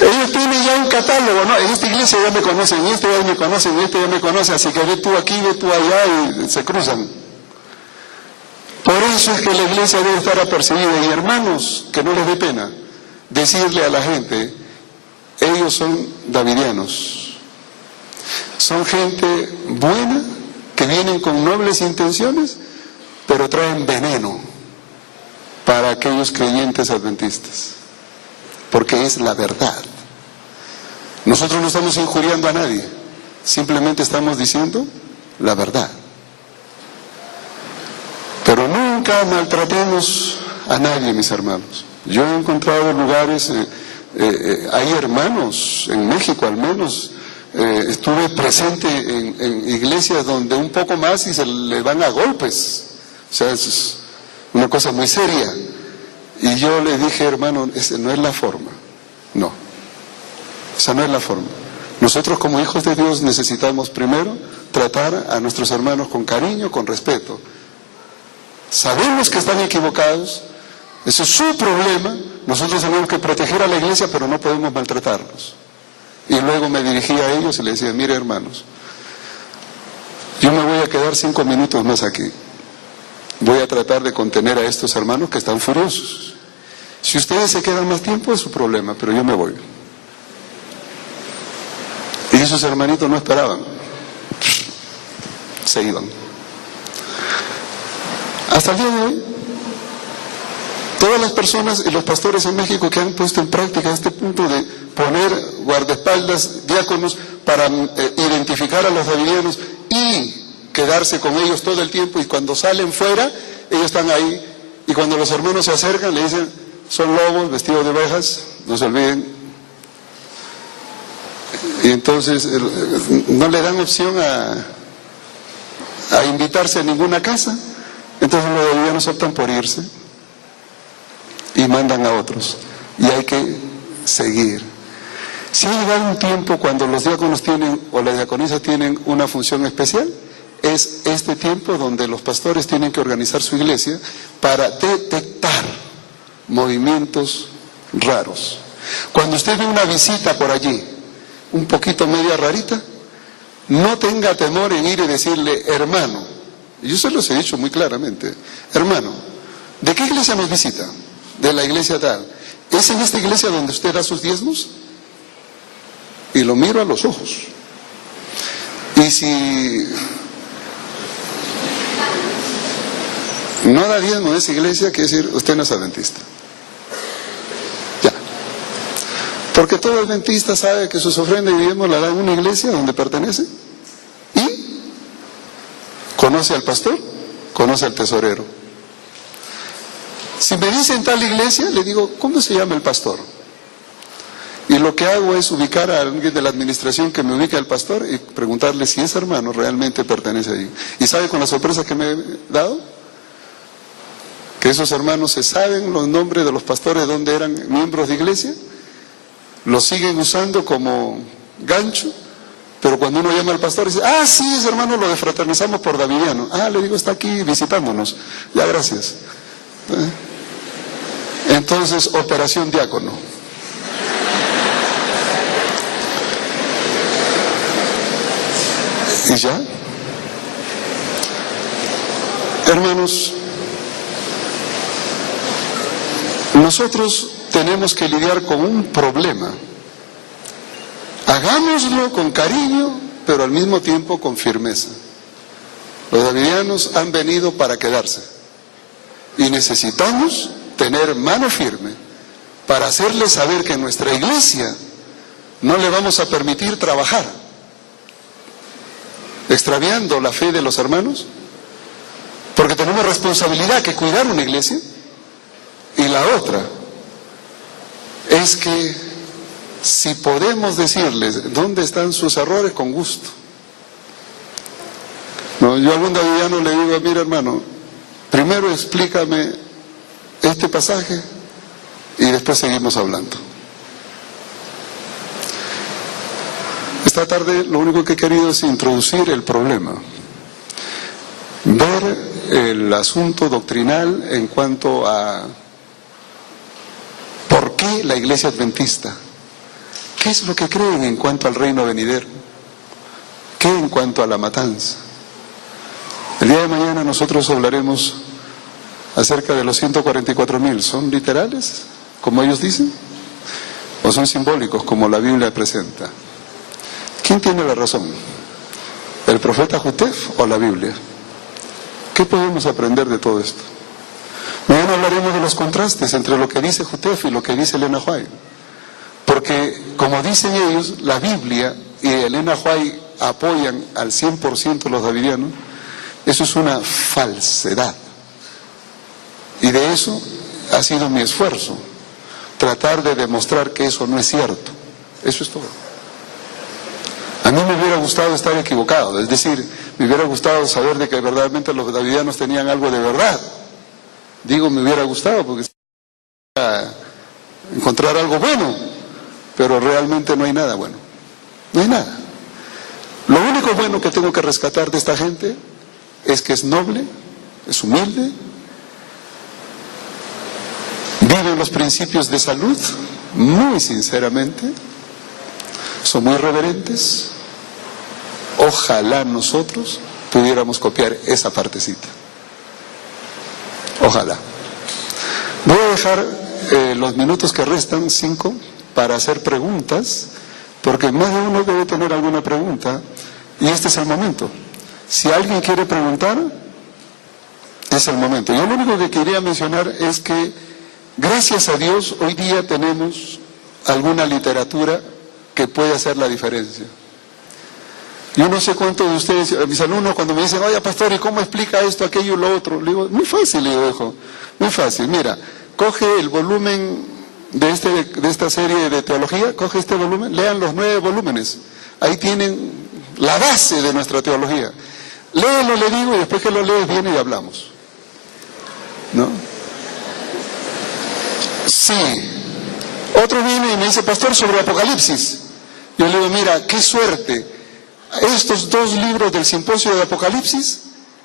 Ellos tienen ya un catálogo, ¿no? En esta iglesia ya me conocen, en este ya me conocen, en este ya me conocen, así que ve tú aquí, ve tú allá y se cruzan. Por eso es que la iglesia debe estar apercibida. Y hermanos, que no les dé pena decirle a la gente, ellos son davidianos. Son gente buena, que vienen con nobles intenciones, pero traen veneno para aquellos creyentes adventistas. Porque es la verdad. Nosotros no estamos injuriando a nadie, simplemente estamos diciendo la verdad. Pero nunca maltratemos a nadie, mis hermanos. Yo he encontrado lugares, hay hermanos, en México al menos, estuve presente en iglesias donde un poco más y se le van a golpes. O sea, es una cosa muy seria. Y yo le dije, hermano, esa no es la forma. No, esa no es la forma. Nosotros como hijos de Dios necesitamos primero tratar a nuestros hermanos con cariño, con respeto. Sabemos que están equivocados, eso es su problema, nosotros tenemos que proteger a la iglesia, pero no podemos maltratarlos. Y luego me dirigí a ellos y les decía, mire hermanos, yo me voy a quedar 5 minutos más aquí, voy a tratar de contener a estos hermanos que están furiosos. Si ustedes se quedan más tiempo es su problema, pero yo me voy. Y esos hermanitos no esperaban, se iban. Hasta el día de hoy, todas las personas y los pastores en México que han puesto en práctica este punto de poner guardaespaldas, diáconos, para identificar a los davidianos y quedarse con ellos todo el tiempo, y cuando salen fuera, ellos están ahí, y cuando los hermanos se acercan, le dicen, son lobos vestidos de ovejas, no se olviden. Y entonces no le dan opción a invitarse a ninguna casa. Entonces los davidianos optan por irse y mandan a otros. Y hay que seguir. Si ha llegado un tiempo cuando los diáconos tienen, o las diaconisas tienen una función especial, es este tiempo donde los pastores tienen que organizar su iglesia para detectar movimientos raros. Cuando usted ve una visita por allí, un poquito media rarita, no tenga temor en ir y decirle, hermano, yo se los he dicho muy claramente, hermano, ¿de qué iglesia nos visita? De la iglesia tal. ¿Es en esta iglesia donde usted da sus diezmos? Y lo miro a los ojos. Y si no da diezmo en esa iglesia, quiere decir, usted no es adventista. Ya. Porque todo adventista sabe que sus ofrendas y diezmos la da en una iglesia donde pertenece. Y conoce al pastor, conoce al tesorero. Si me dicen tal iglesia, le digo, ¿cómo se llama el pastor? Y lo que hago es ubicar a alguien de la administración que me ubique al pastor y preguntarle si ese hermano realmente pertenece ahí. ¿Y sabe con la sorpresa que me he dado? Que esos hermanos se saben los nombres de los pastores donde eran miembros de iglesia, los siguen usando como gancho. Pero cuando uno llama al pastor y dice, ah, sí, ese hermano lo defraternizamos por davidiano. Ah, le digo, está aquí visitándonos. Ya, gracias. Entonces, operación diácono. ¿Y ya? Hermanos, nosotros tenemos que lidiar con un problema. Hagámoslo con cariño, pero al mismo tiempo con firmeza. Los davidianos han venido para quedarse y necesitamos tener mano firme para hacerles saber que en nuestra iglesia no le vamos a permitir trabajar extraviando la fe de los hermanos, porque tenemos responsabilidad que cuidar una iglesia. Y la otra es que si podemos decirles dónde están sus errores, con gusto. No, yo a algún davidiano le digo, mira hermano, primero explícame este pasaje y después seguimos hablando. Esta tarde lo único que he querido es introducir el problema, ver el asunto doctrinal en cuanto a por qué la iglesia adventista, qué es lo que creen en cuanto al reino venidero, qué en cuanto a la matanza. El día de mañana nosotros hablaremos acerca de los 144,000. ¿Son literales, como ellos dicen? ¿O son simbólicos, como la Biblia presenta? ¿Quién tiene la razón? ¿El profeta Jutef o la Biblia? ¿Qué podemos aprender de todo esto? Mañana hablaremos de los contrastes entre lo que dice Jutef y lo que dice Elena White. Porque, como dicen ellos, la Biblia y Elena White apoyan al 100% los davidianos. Eso es una falsedad. Y de eso ha sido mi esfuerzo, tratar de demostrar que eso no es cierto. Eso es todo. A mí me hubiera gustado estar equivocado, es decir, me hubiera gustado saber de que verdaderamente los davidianos tenían algo de verdad. Digo, me hubiera gustado porque encontrar algo bueno, pero realmente no hay nada bueno. No hay nada. Lo único bueno que tengo que rescatar de esta gente es que es noble, es humilde, viven los principios de salud muy sinceramente, son muy reverentes. Ojalá nosotros pudiéramos copiar esa partecita. Ojalá. Voy a dejar los minutos que restan, 5, para hacer preguntas, porque más de uno debe tener alguna pregunta, y este es el momento. Si alguien quiere preguntar, es el momento. Yo lo único que quería mencionar es que, gracias a Dios, hoy día tenemos alguna literatura que puede hacer la diferencia. Yo no sé cuántos de ustedes, mis alumnos, cuando me dicen, oye pastor, ¿y cómo explica esto, aquello y lo otro? Le digo, muy fácil, le digo, hijo, muy fácil. Mira, coge el volumen de esta serie de teología, coge este volumen, lean los 9 volúmenes. Ahí tienen la base de nuestra teología. Léelo, le digo, y después que lo lees viene y hablamos. ¿No? Sí. Otro viene y me dice, pastor, sobre Apocalipsis. Yo le digo, mira, qué suerte. Estos 2 libros del simposio de Apocalipsis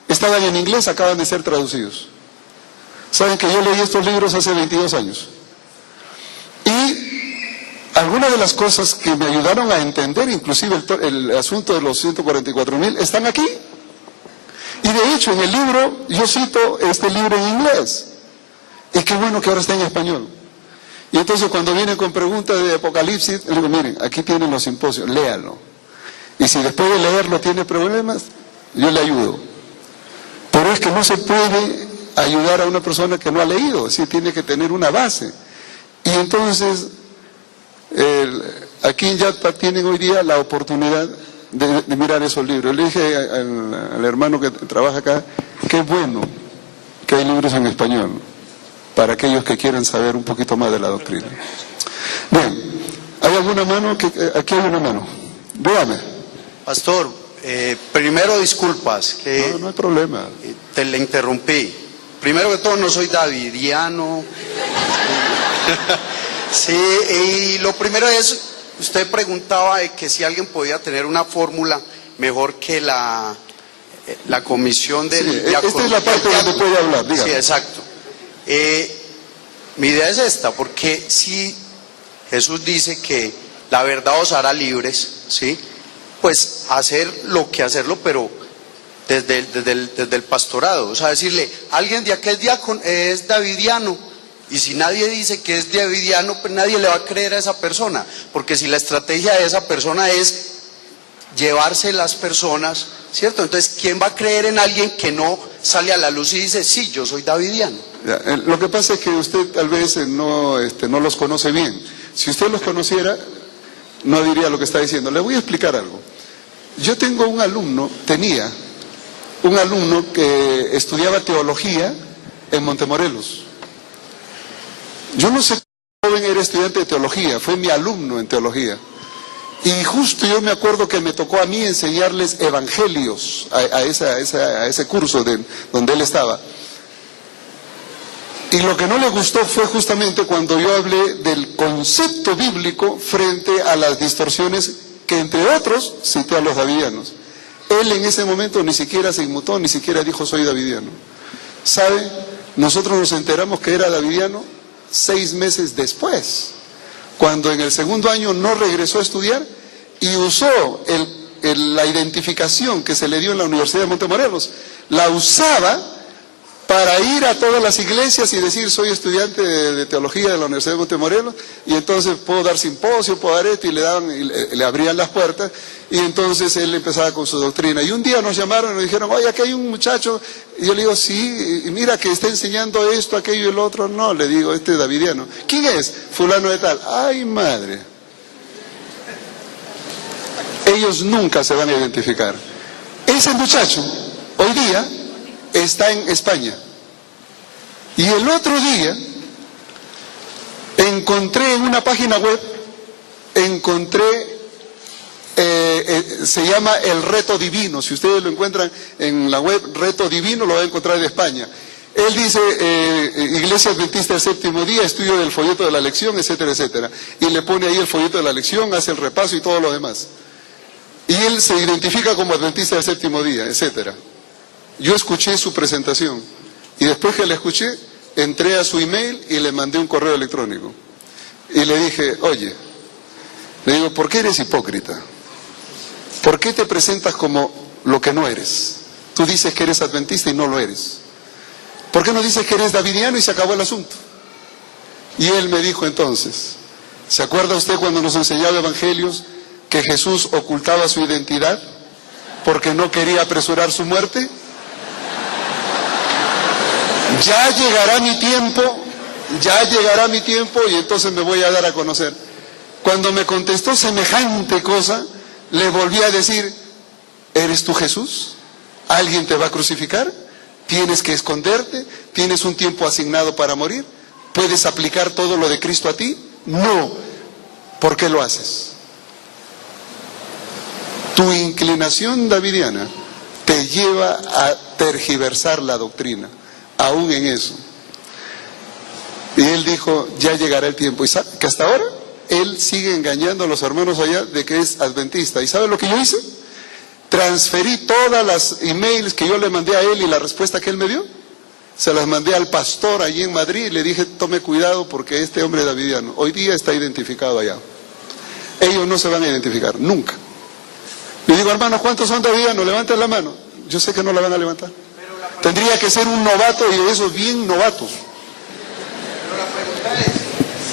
estaban en inglés, acaban de ser traducidos. Saben que yo leí estos libros hace 22 años. Y algunas de las cosas que me ayudaron a entender, inclusive el asunto de los 144,000, están aquí. Y de hecho, en el libro, yo cito este libro en inglés. Y qué bueno que ahora está en español. Y entonces cuando vienen con preguntas de Apocalipsis, les digo, miren, aquí tienen los simposios, léanlo. Y si después de leerlo tiene problemas, yo le ayudo. Pero es que no se puede ayudar a una persona que no ha leído, sí tiene que tener una base. Y entonces, aquí en Yatpa tienen hoy día la oportunidad de mirar esos libros. Le dije al hermano que trabaja acá, qué bueno que hay libros en español, para aquellos que quieran saber un poquito más de la doctrina. Bien, ¿hay alguna mano? Aquí hay una mano. Véame. Pastor, primero disculpas que no hay problema. Te le interrumpí. Primero que todo, no soy davidiano. Sí, y lo primero es, usted preguntaba de que si alguien podía tener una fórmula mejor que la comisión del... Sí, esta es la parte donde puede hablar, dígame. Sí, exacto. Mi idea es esta, porque si Jesús dice que la verdad os hará libres, ¿sí? pues hacer lo que hacerlo, pero desde el pastorado. O sea, decirle, alguien de aquel diácono es davidiano, y si nadie dice que es davidiano, pues nadie le va a creer a esa persona, porque si la estrategia de esa persona es llevarse las personas, ¿cierto? Entonces, ¿quién va a creer en alguien que no sale a la luz y dice, sí, yo soy davidiano? Ya, lo que pasa es que usted tal vez no los conoce bien. Si usted los conociera, no diría lo que está diciendo. Le voy a explicar algo. Yo tenía un alumno que estudiaba teología en Montemorelos. Yo no sé cómo joven era estudiante de teología, fue mi alumno en teología. Y justo yo me acuerdo que me tocó a mí enseñarles evangelios a ese curso donde él estaba. Y lo que no le gustó fue justamente cuando yo hablé del concepto bíblico frente a las distorsiones que, entre otros, cité a los davidianos. Él en ese momento ni siquiera se inmutó, ni siquiera dijo soy davidiano. ¿Sabe? Nosotros nos enteramos que era davidiano 6 meses después, cuando en el segundo año no regresó a estudiar y usó la identificación que se le dio en la Universidad de Montemorelos, la usaba para ir a todas las iglesias y decir soy estudiante de teología de la Universidad de Montemorelos, y entonces puedo dar simposio, puedo dar esto, y le abrían las puertas, y entonces él empezaba con su doctrina. Y un día nos llamaron y nos dijeron, oye, aquí hay un muchacho, y yo le digo, sí, y mira que está enseñando esto, aquello y el otro. No, le digo, este es davidiano. ¿Quién es? Fulano de tal. Ay, madre. Ellos nunca se van a identificar. Ese muchacho, hoy día, está en España. Y el otro día encontré en una página web, se llama El Reto Divino. Si ustedes lo encuentran en la web Reto Divino, lo va a encontrar de España. Él dice, Iglesia Adventista del Séptimo Día, estudio del folleto de la lección, etcétera, etcétera. Y le pone ahí el folleto de la lección, hace el repaso y todo lo demás. Y él se identifica como Adventista del Séptimo Día, etcétera. Yo escuché su presentación y después que la escuché, entré a su email y le mandé un correo electrónico. Y le dije, oye, le digo, ¿por qué eres hipócrita? ¿Por qué te presentas como lo que no eres? Tú dices que eres adventista y no lo eres. ¿Por qué no dices que eres davidiano y se acabó el asunto? Y él me dijo entonces, ¿se acuerda usted cuando nos enseñaba evangelios que Jesús ocultaba su identidad porque no quería apresurar su muerte? Ya llegará mi tiempo y entonces me voy a dar a conocer. Cuando me contestó semejante cosa, le volví a decir, ¿eres tú Jesús? ¿Alguien te va a crucificar? ¿Tienes que esconderte? ¿Tienes un tiempo asignado para morir? ¿Puedes aplicar todo lo de Cristo a ti? No. ¿Por qué lo haces? Tu inclinación davidiana te lleva a tergiversar la doctrina, aún en eso. Y él dijo, ya llegará el tiempo. Y sabe que hasta ahora él sigue engañando a los hermanos allá de que es adventista. ¿Y sabe lo que yo hice? Transferí todas las emails que yo le mandé a él y la respuesta que él me dio, se las mandé al pastor allí en Madrid y le dije, tome cuidado porque este hombre davidiano hoy día está identificado allá. Ellos no se van a identificar, nunca. Le digo, hermanos, ¿cuántos son davidianos? Levanten la mano. Yo sé que no la van a levantar. Tendría que ser un novato y de esos bien novatos. Pero la pregunta es,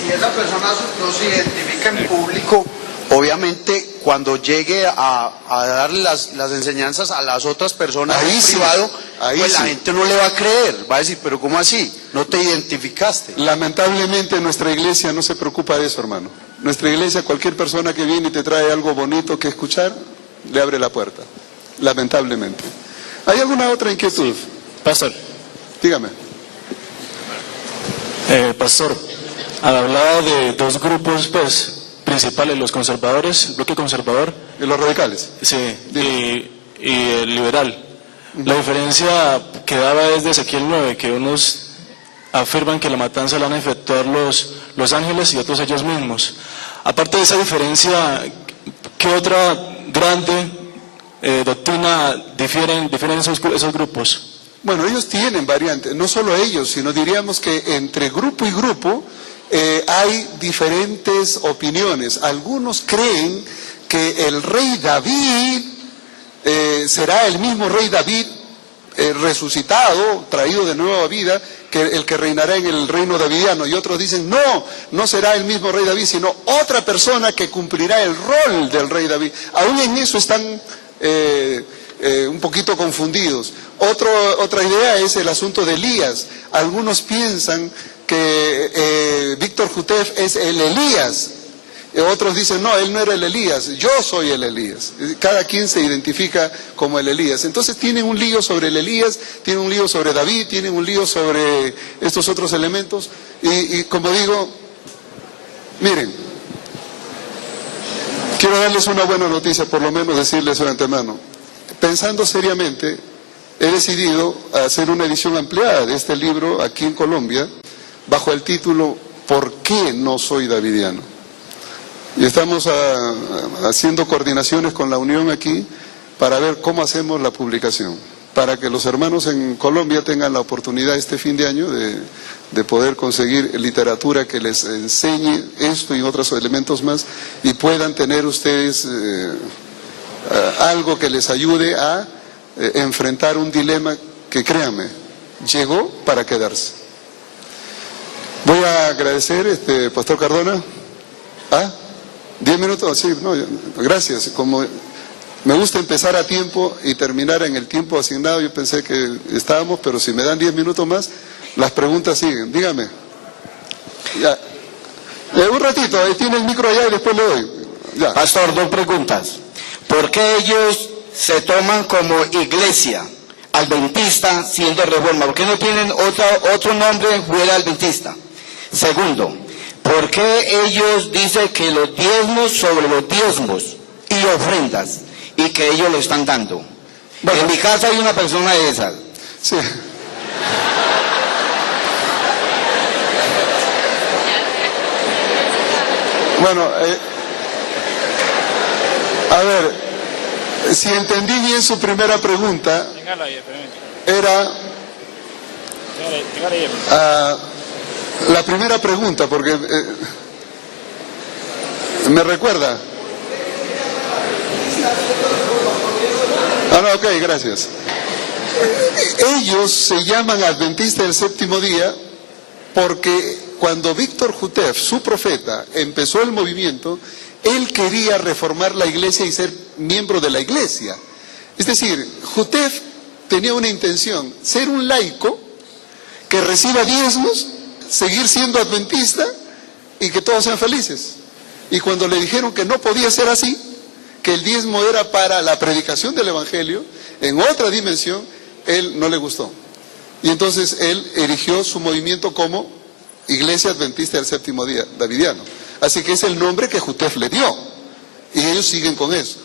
si esa persona no se identifica en público, obviamente cuando llegue a dar las enseñanzas a las otras personas en privado, pues la gente no le va a creer, va a decir, pero ¿cómo así? No te identificaste. Lamentablemente nuestra iglesia no se preocupa de eso, hermano. Nuestra iglesia, cualquier persona que viene y te trae algo bonito que escuchar, le abre la puerta, lamentablemente. ¿Hay alguna otra inquietud? Sí. Pastor. Dígame. Pastor, hablaba de dos grupos, pues, principales, los conservadores, el bloque conservador. ¿Y los radicales? Sí, y el liberal. La diferencia que daba es de Ezequiel 9, que unos afirman que la matanza la van a efectuar los ángeles y otros ellos mismos. Aparte de esa diferencia, ¿qué otra grande doctrina difieren esos grupos? Bueno, ellos tienen variantes, no solo ellos, sino diríamos que entre grupo y grupo hay diferentes opiniones. Algunos creen que el rey David será el mismo rey David resucitado, traído de nuevo a vida, que el que reinará en el reino davidiano. Y otros dicen, no, no será el mismo rey David, sino otra persona que cumplirá el rol del rey David. Aún en eso están un poquito confundidos. Otra idea es el asunto de Elías. Algunos piensan que Víctor Jutef es el Elías. Otros dicen, no, él no era el Elías, yo soy el Elías. Cada quien se identifica como el Elías. Entonces tienen un lío sobre el Elías, tienen un lío sobre David, tienen un lío sobre estos otros elementos. Y como digo, miren, quiero darles una buena noticia, por lo menos decirles de antemano. Pensando seriamente, he decidido hacer una edición ampliada de este libro aquí en Colombia, bajo el título ¿Por qué no soy davidiano? Y estamos haciendo coordinaciones con la Unión aquí para ver cómo hacemos la publicación, para que los hermanos en Colombia tengan la oportunidad este fin de año de poder conseguir literatura que les enseñe esto y otros elementos más, y puedan tener ustedes algo que les ayude a enfrentar un dilema que, créanme, llegó para quedarse. Voy a agradecer, Pastor Cardona. 10 minutos, sí, no, gracias. Como me gusta empezar a tiempo y terminar en el tiempo asignado, yo pensé que estábamos, pero si me dan 10 minutos más, las preguntas siguen. Dígame. Ya. Un ratito, ahí tiene el micro allá y después le doy. Ya. Pastor, 2 preguntas. ¿Por qué ellos se toman como iglesia adventista siendo Reforma? ¿Por qué no tienen otro nombre fuera adventista? Segundo, ¿por qué ellos dicen que los diezmos sobre los diezmos y ofrendas y que ellos lo están dando? Bueno, en mi casa hay una persona de esas. Sí. Bueno, a ver, si entendí bien su primera pregunta, era la primera pregunta, porque me recuerda. No, ok, gracias. Ellos se llaman adventistas del séptimo día porque cuando Víctor Jutef, su profeta, empezó el movimiento, él quería reformar la iglesia y ser miembro de la iglesia. Es decir, Jutef tenía una intención, ser un laico que reciba diezmos, seguir siendo adventista y que todos sean felices. Y cuando le dijeron que no podía ser así, que el diezmo era para la predicación del evangelio, en otra dimensión, él no le gustó. Y entonces él erigió su movimiento como Iglesia Adventista del Séptimo Día, Davidiano. Así que es el nombre que Jutef le dio. Y ellos siguen con eso.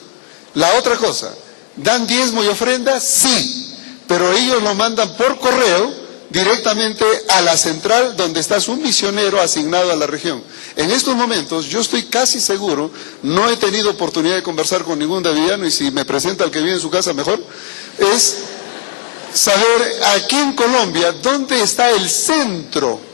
La otra cosa, ¿dan diezmo y ofrenda? Sí, pero ellos lo mandan por correo directamente a la central donde está su misionero asignado a la región. En estos momentos, yo estoy casi seguro, no he tenido oportunidad de conversar con ningún davidiano, y si me presenta al que vive en su casa mejor, es saber aquí en Colombia dónde está el centro.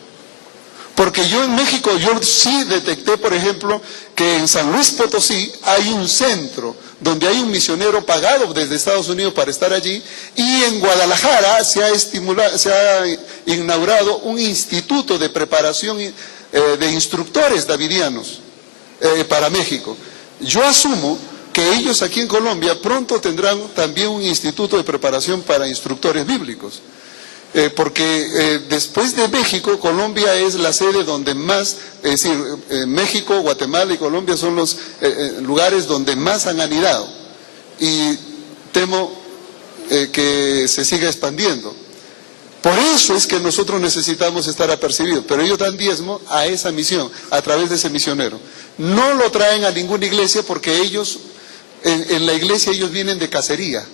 Porque yo en México, yo sí detecté, por ejemplo, que en San Luis Potosí hay un centro donde hay un misionero pagado desde Estados Unidos para estar allí, y en Guadalajara se ha inaugurado un instituto de preparación de instructores davidianos para México. Yo asumo que ellos aquí en Colombia pronto tendrán también un instituto de preparación para instructores bíblicos. Porque después de México, Colombia es la sede donde más, es decir, México, Guatemala y Colombia son los lugares donde más han anidado. Y temo que se siga expandiendo. Por eso es que nosotros necesitamos estar apercibidos, pero ellos dan diezmo a esa misión, a través de ese misionero. No lo traen a ninguna iglesia porque ellos, en la iglesia ellos vienen de cacería.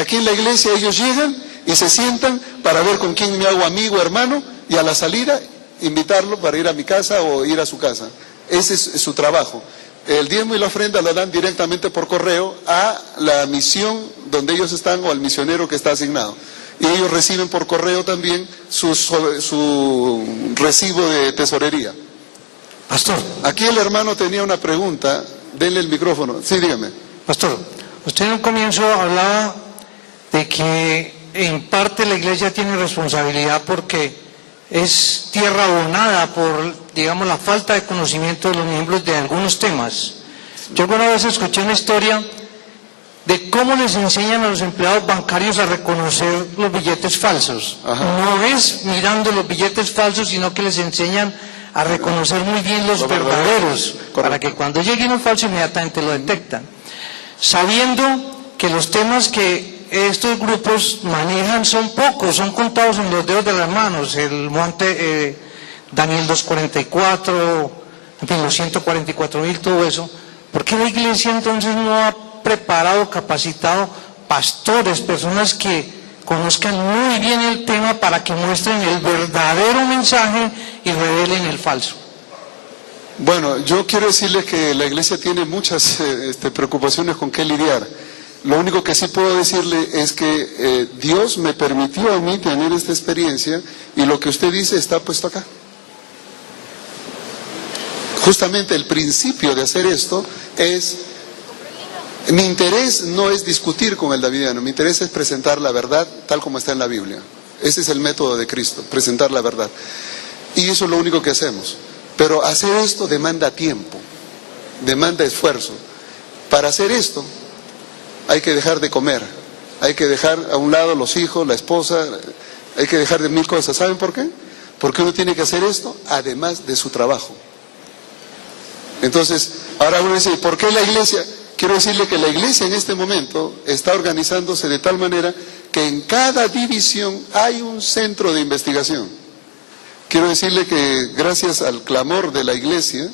Aquí en la iglesia ellos llegan y se sientan para ver con quién me hago amigo, hermano, y a la salida invitarlo para ir a mi casa o ir a su casa. Ese es su trabajo. El diezmo y la ofrenda la dan directamente por correo a la misión donde ellos están o al misionero que está asignado. Y ellos reciben por correo también su recibo de tesorería. Pastor, Aquí el hermano tenía una pregunta denle el micrófono. Sí, dígame. Pastor, usted en un comienzo hablaba de que en parte la iglesia tiene responsabilidad porque es tierra abonada por, digamos, la falta de conocimiento de los miembros de algunos temas. Yo alguna vez escuché una historia de cómo les enseñan a los empleados bancarios a reconocer los billetes falsos. Ajá. No es mirando los billetes falsos, sino que les enseñan a reconocer muy bien los verdaderos, para que cuando llegue uno falso inmediatamente lo detectan. Sabiendo que los temas que estos grupos manejan son pocos, son contados en los dedos de las manos, el monte Daniel 244, en fin, los 144.000, todo eso. ¿Por qué la iglesia entonces no ha preparado, capacitado pastores, personas que conozcan muy bien el tema para que muestren el verdadero mensaje y revelen el falso? Bueno, yo quiero decirles que la iglesia tiene muchas preocupaciones con qué lidiar. Lo único que sí puedo decirle es que Dios me permitió a mí tener esta experiencia y lo que usted dice está puesto acá. Justamente el principio de hacer esto es... Mi interés no es discutir con el davidiano, mi interés es presentar la verdad tal como está en la Biblia. Ese es el método de Cristo, presentar la verdad. Y eso es lo único que hacemos. Pero hacer esto demanda tiempo, demanda esfuerzo. Para hacer esto hay que dejar de comer, hay que dejar a un lado los hijos, la esposa, hay que dejar de mil cosas. ¿Saben por qué? Porque uno tiene que hacer esto además de su trabajo. Entonces, ahora uno dice, ¿por qué la iglesia? Quiero decirle que la iglesia en este momento está organizándose de tal manera que en cada división hay un centro de investigación. Quiero decirle que gracias al clamor de la iglesia,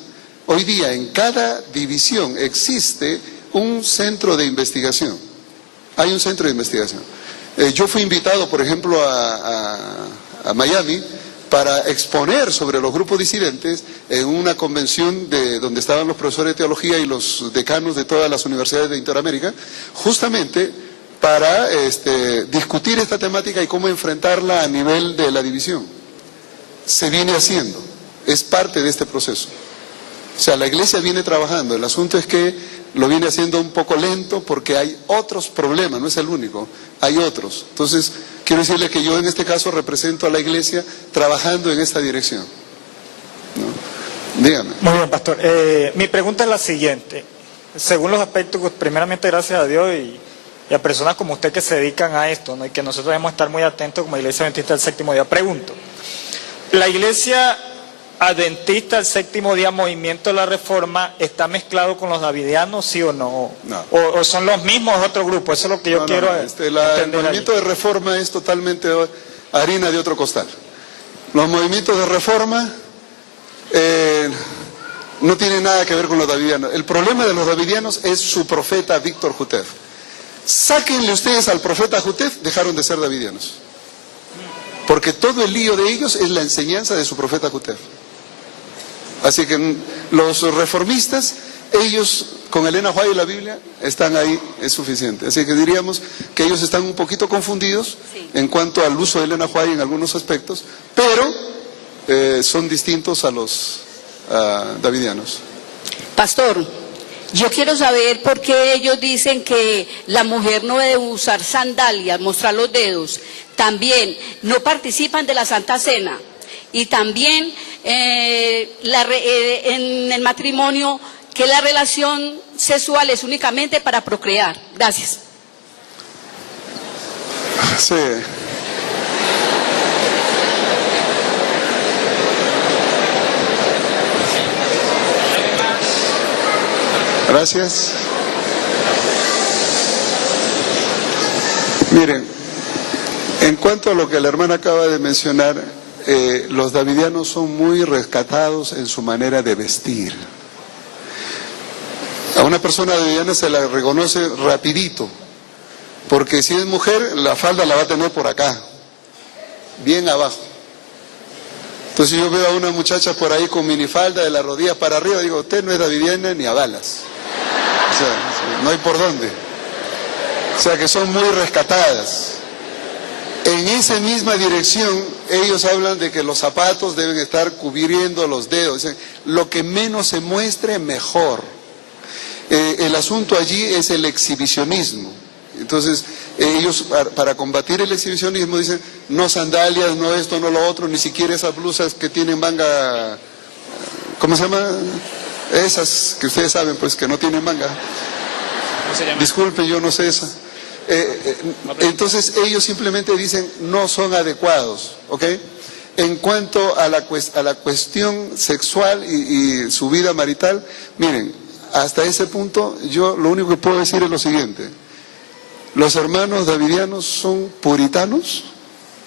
hoy día en cada división existe un centro de investigación. Hay un centro de investigación. Yo fui invitado, por ejemplo, a Miami para exponer sobre los grupos disidentes en una convención donde estaban los profesores de teología y los decanos de todas las universidades de Interamérica, justamente para discutir esta temática y cómo enfrentarla a nivel de la división. Se viene haciendo, es parte de este proceso. O sea, la iglesia viene trabajando, el asunto es que lo viene haciendo un poco lento porque hay otros problemas, no es el único, hay otros. Entonces, quiero decirle que yo en este caso represento a la iglesia trabajando en esta dirección, ¿no? Dígame. Muy bien, pastor. Mi pregunta es la siguiente. Según los aspectos, primeramente gracias a Dios y a personas como usted que se dedican a esto, ¿no? Y que nosotros debemos estar muy atentos como Iglesia Adventista del Séptimo Día. Pregunto, ¿la Iglesia Adventista del Séptimo Día, Movimiento de la Reforma, está mezclado con los davidianos, sí o no? No. ¿O son los mismos otro grupo? Eso es lo que yo quiero entender. El movimiento de reforma es totalmente harina de otro costal. Los movimientos de reforma no tienen nada que ver con los davidianos. El problema de los davidianos es su profeta Víctor Jutef. Sáquenle ustedes al profeta Jutef, dejaron de ser davidianos. Porque todo el lío de ellos es la enseñanza de su profeta Jutef. Así que los reformistas, ellos con Elena White y la Biblia están ahí, es suficiente. Así que diríamos que ellos están un poquito confundidos en cuanto al uso de Elena White en algunos aspectos, pero son distintos a los davidianos. Pastor, yo quiero saber por qué ellos dicen que la mujer no debe usar sandalias, mostrar los dedos. También no participan de la Santa Cena. Y también en el matrimonio, que la relación sexual es únicamente para procrear. Gracias. Sí. Gracias. Miren, en cuanto a lo que la hermana acaba de mencionar, los davidianos son muy rescatados en su manera de vestir. A una persona davidiana se la reconoce rapidito, porque si es mujer, la falda la va a tener por acá, bien abajo. Entonces yo veo a una muchacha por ahí con minifalda de la rodilla para arriba, digo, usted no es davidiana ni a balas. O sea, no hay por dónde. O sea que son muy rescatadas. En esa misma dirección, ellos hablan de que los zapatos deben estar cubriendo los dedos. Lo que menos se muestre, mejor. El asunto allí es el exhibicionismo. Entonces, ellos para combatir el exhibicionismo dicen, no sandalias, no esto, no lo otro, ni siquiera esas blusas que tienen manga, ¿cómo se llama? Esas que ustedes saben, pues, que no tienen manga. Disculpen, yo no sé esa. Entonces, ellos simplemente dicen, no son adecuados, ¿ok? En cuanto a la cuestión sexual y su vida marital, miren, hasta ese punto yo lo único que puedo decir es lo siguiente. Los hermanos davidianos son puritanos,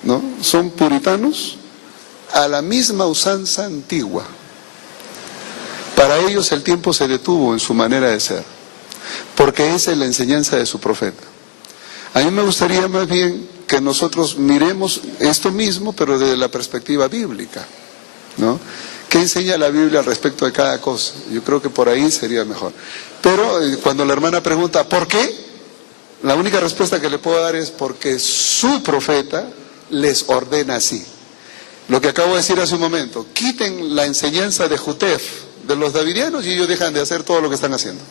¿no? Son puritanos a la misma usanza antigua. Para ellos el tiempo se detuvo en su manera de ser, porque esa es la enseñanza de su profeta. A mí me gustaría más bien que nosotros miremos esto mismo, pero desde la perspectiva bíblica, ¿no? ¿Qué enseña la Biblia al respecto de cada cosa? Yo creo que por ahí sería mejor. Pero cuando la hermana pregunta, ¿por qué? La única respuesta que le puedo dar es porque su profeta les ordena así. Lo que acabo de decir hace un momento, quiten la enseñanza de Jutef, de los davidianos, y ellos dejan de hacer todo lo que están haciendo.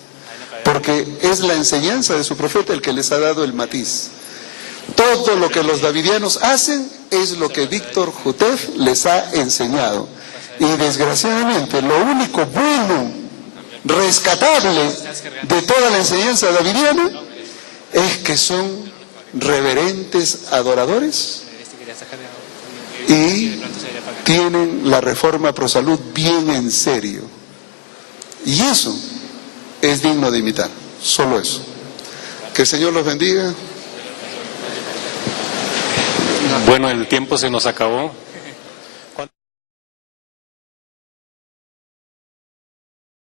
Porque es la enseñanza de su profeta el que les ha dado el matiz. Todo lo que los davidianos hacen es lo que Víctor Jutef les ha enseñado. Y desgraciadamente lo único bueno, rescatable de toda la enseñanza davidiana es que son reverentes adoradores y tienen la reforma pro salud bien en serio. Y eso es digno de imitar, solo eso. Que el Señor los bendiga. Bueno, el tiempo se nos acabó.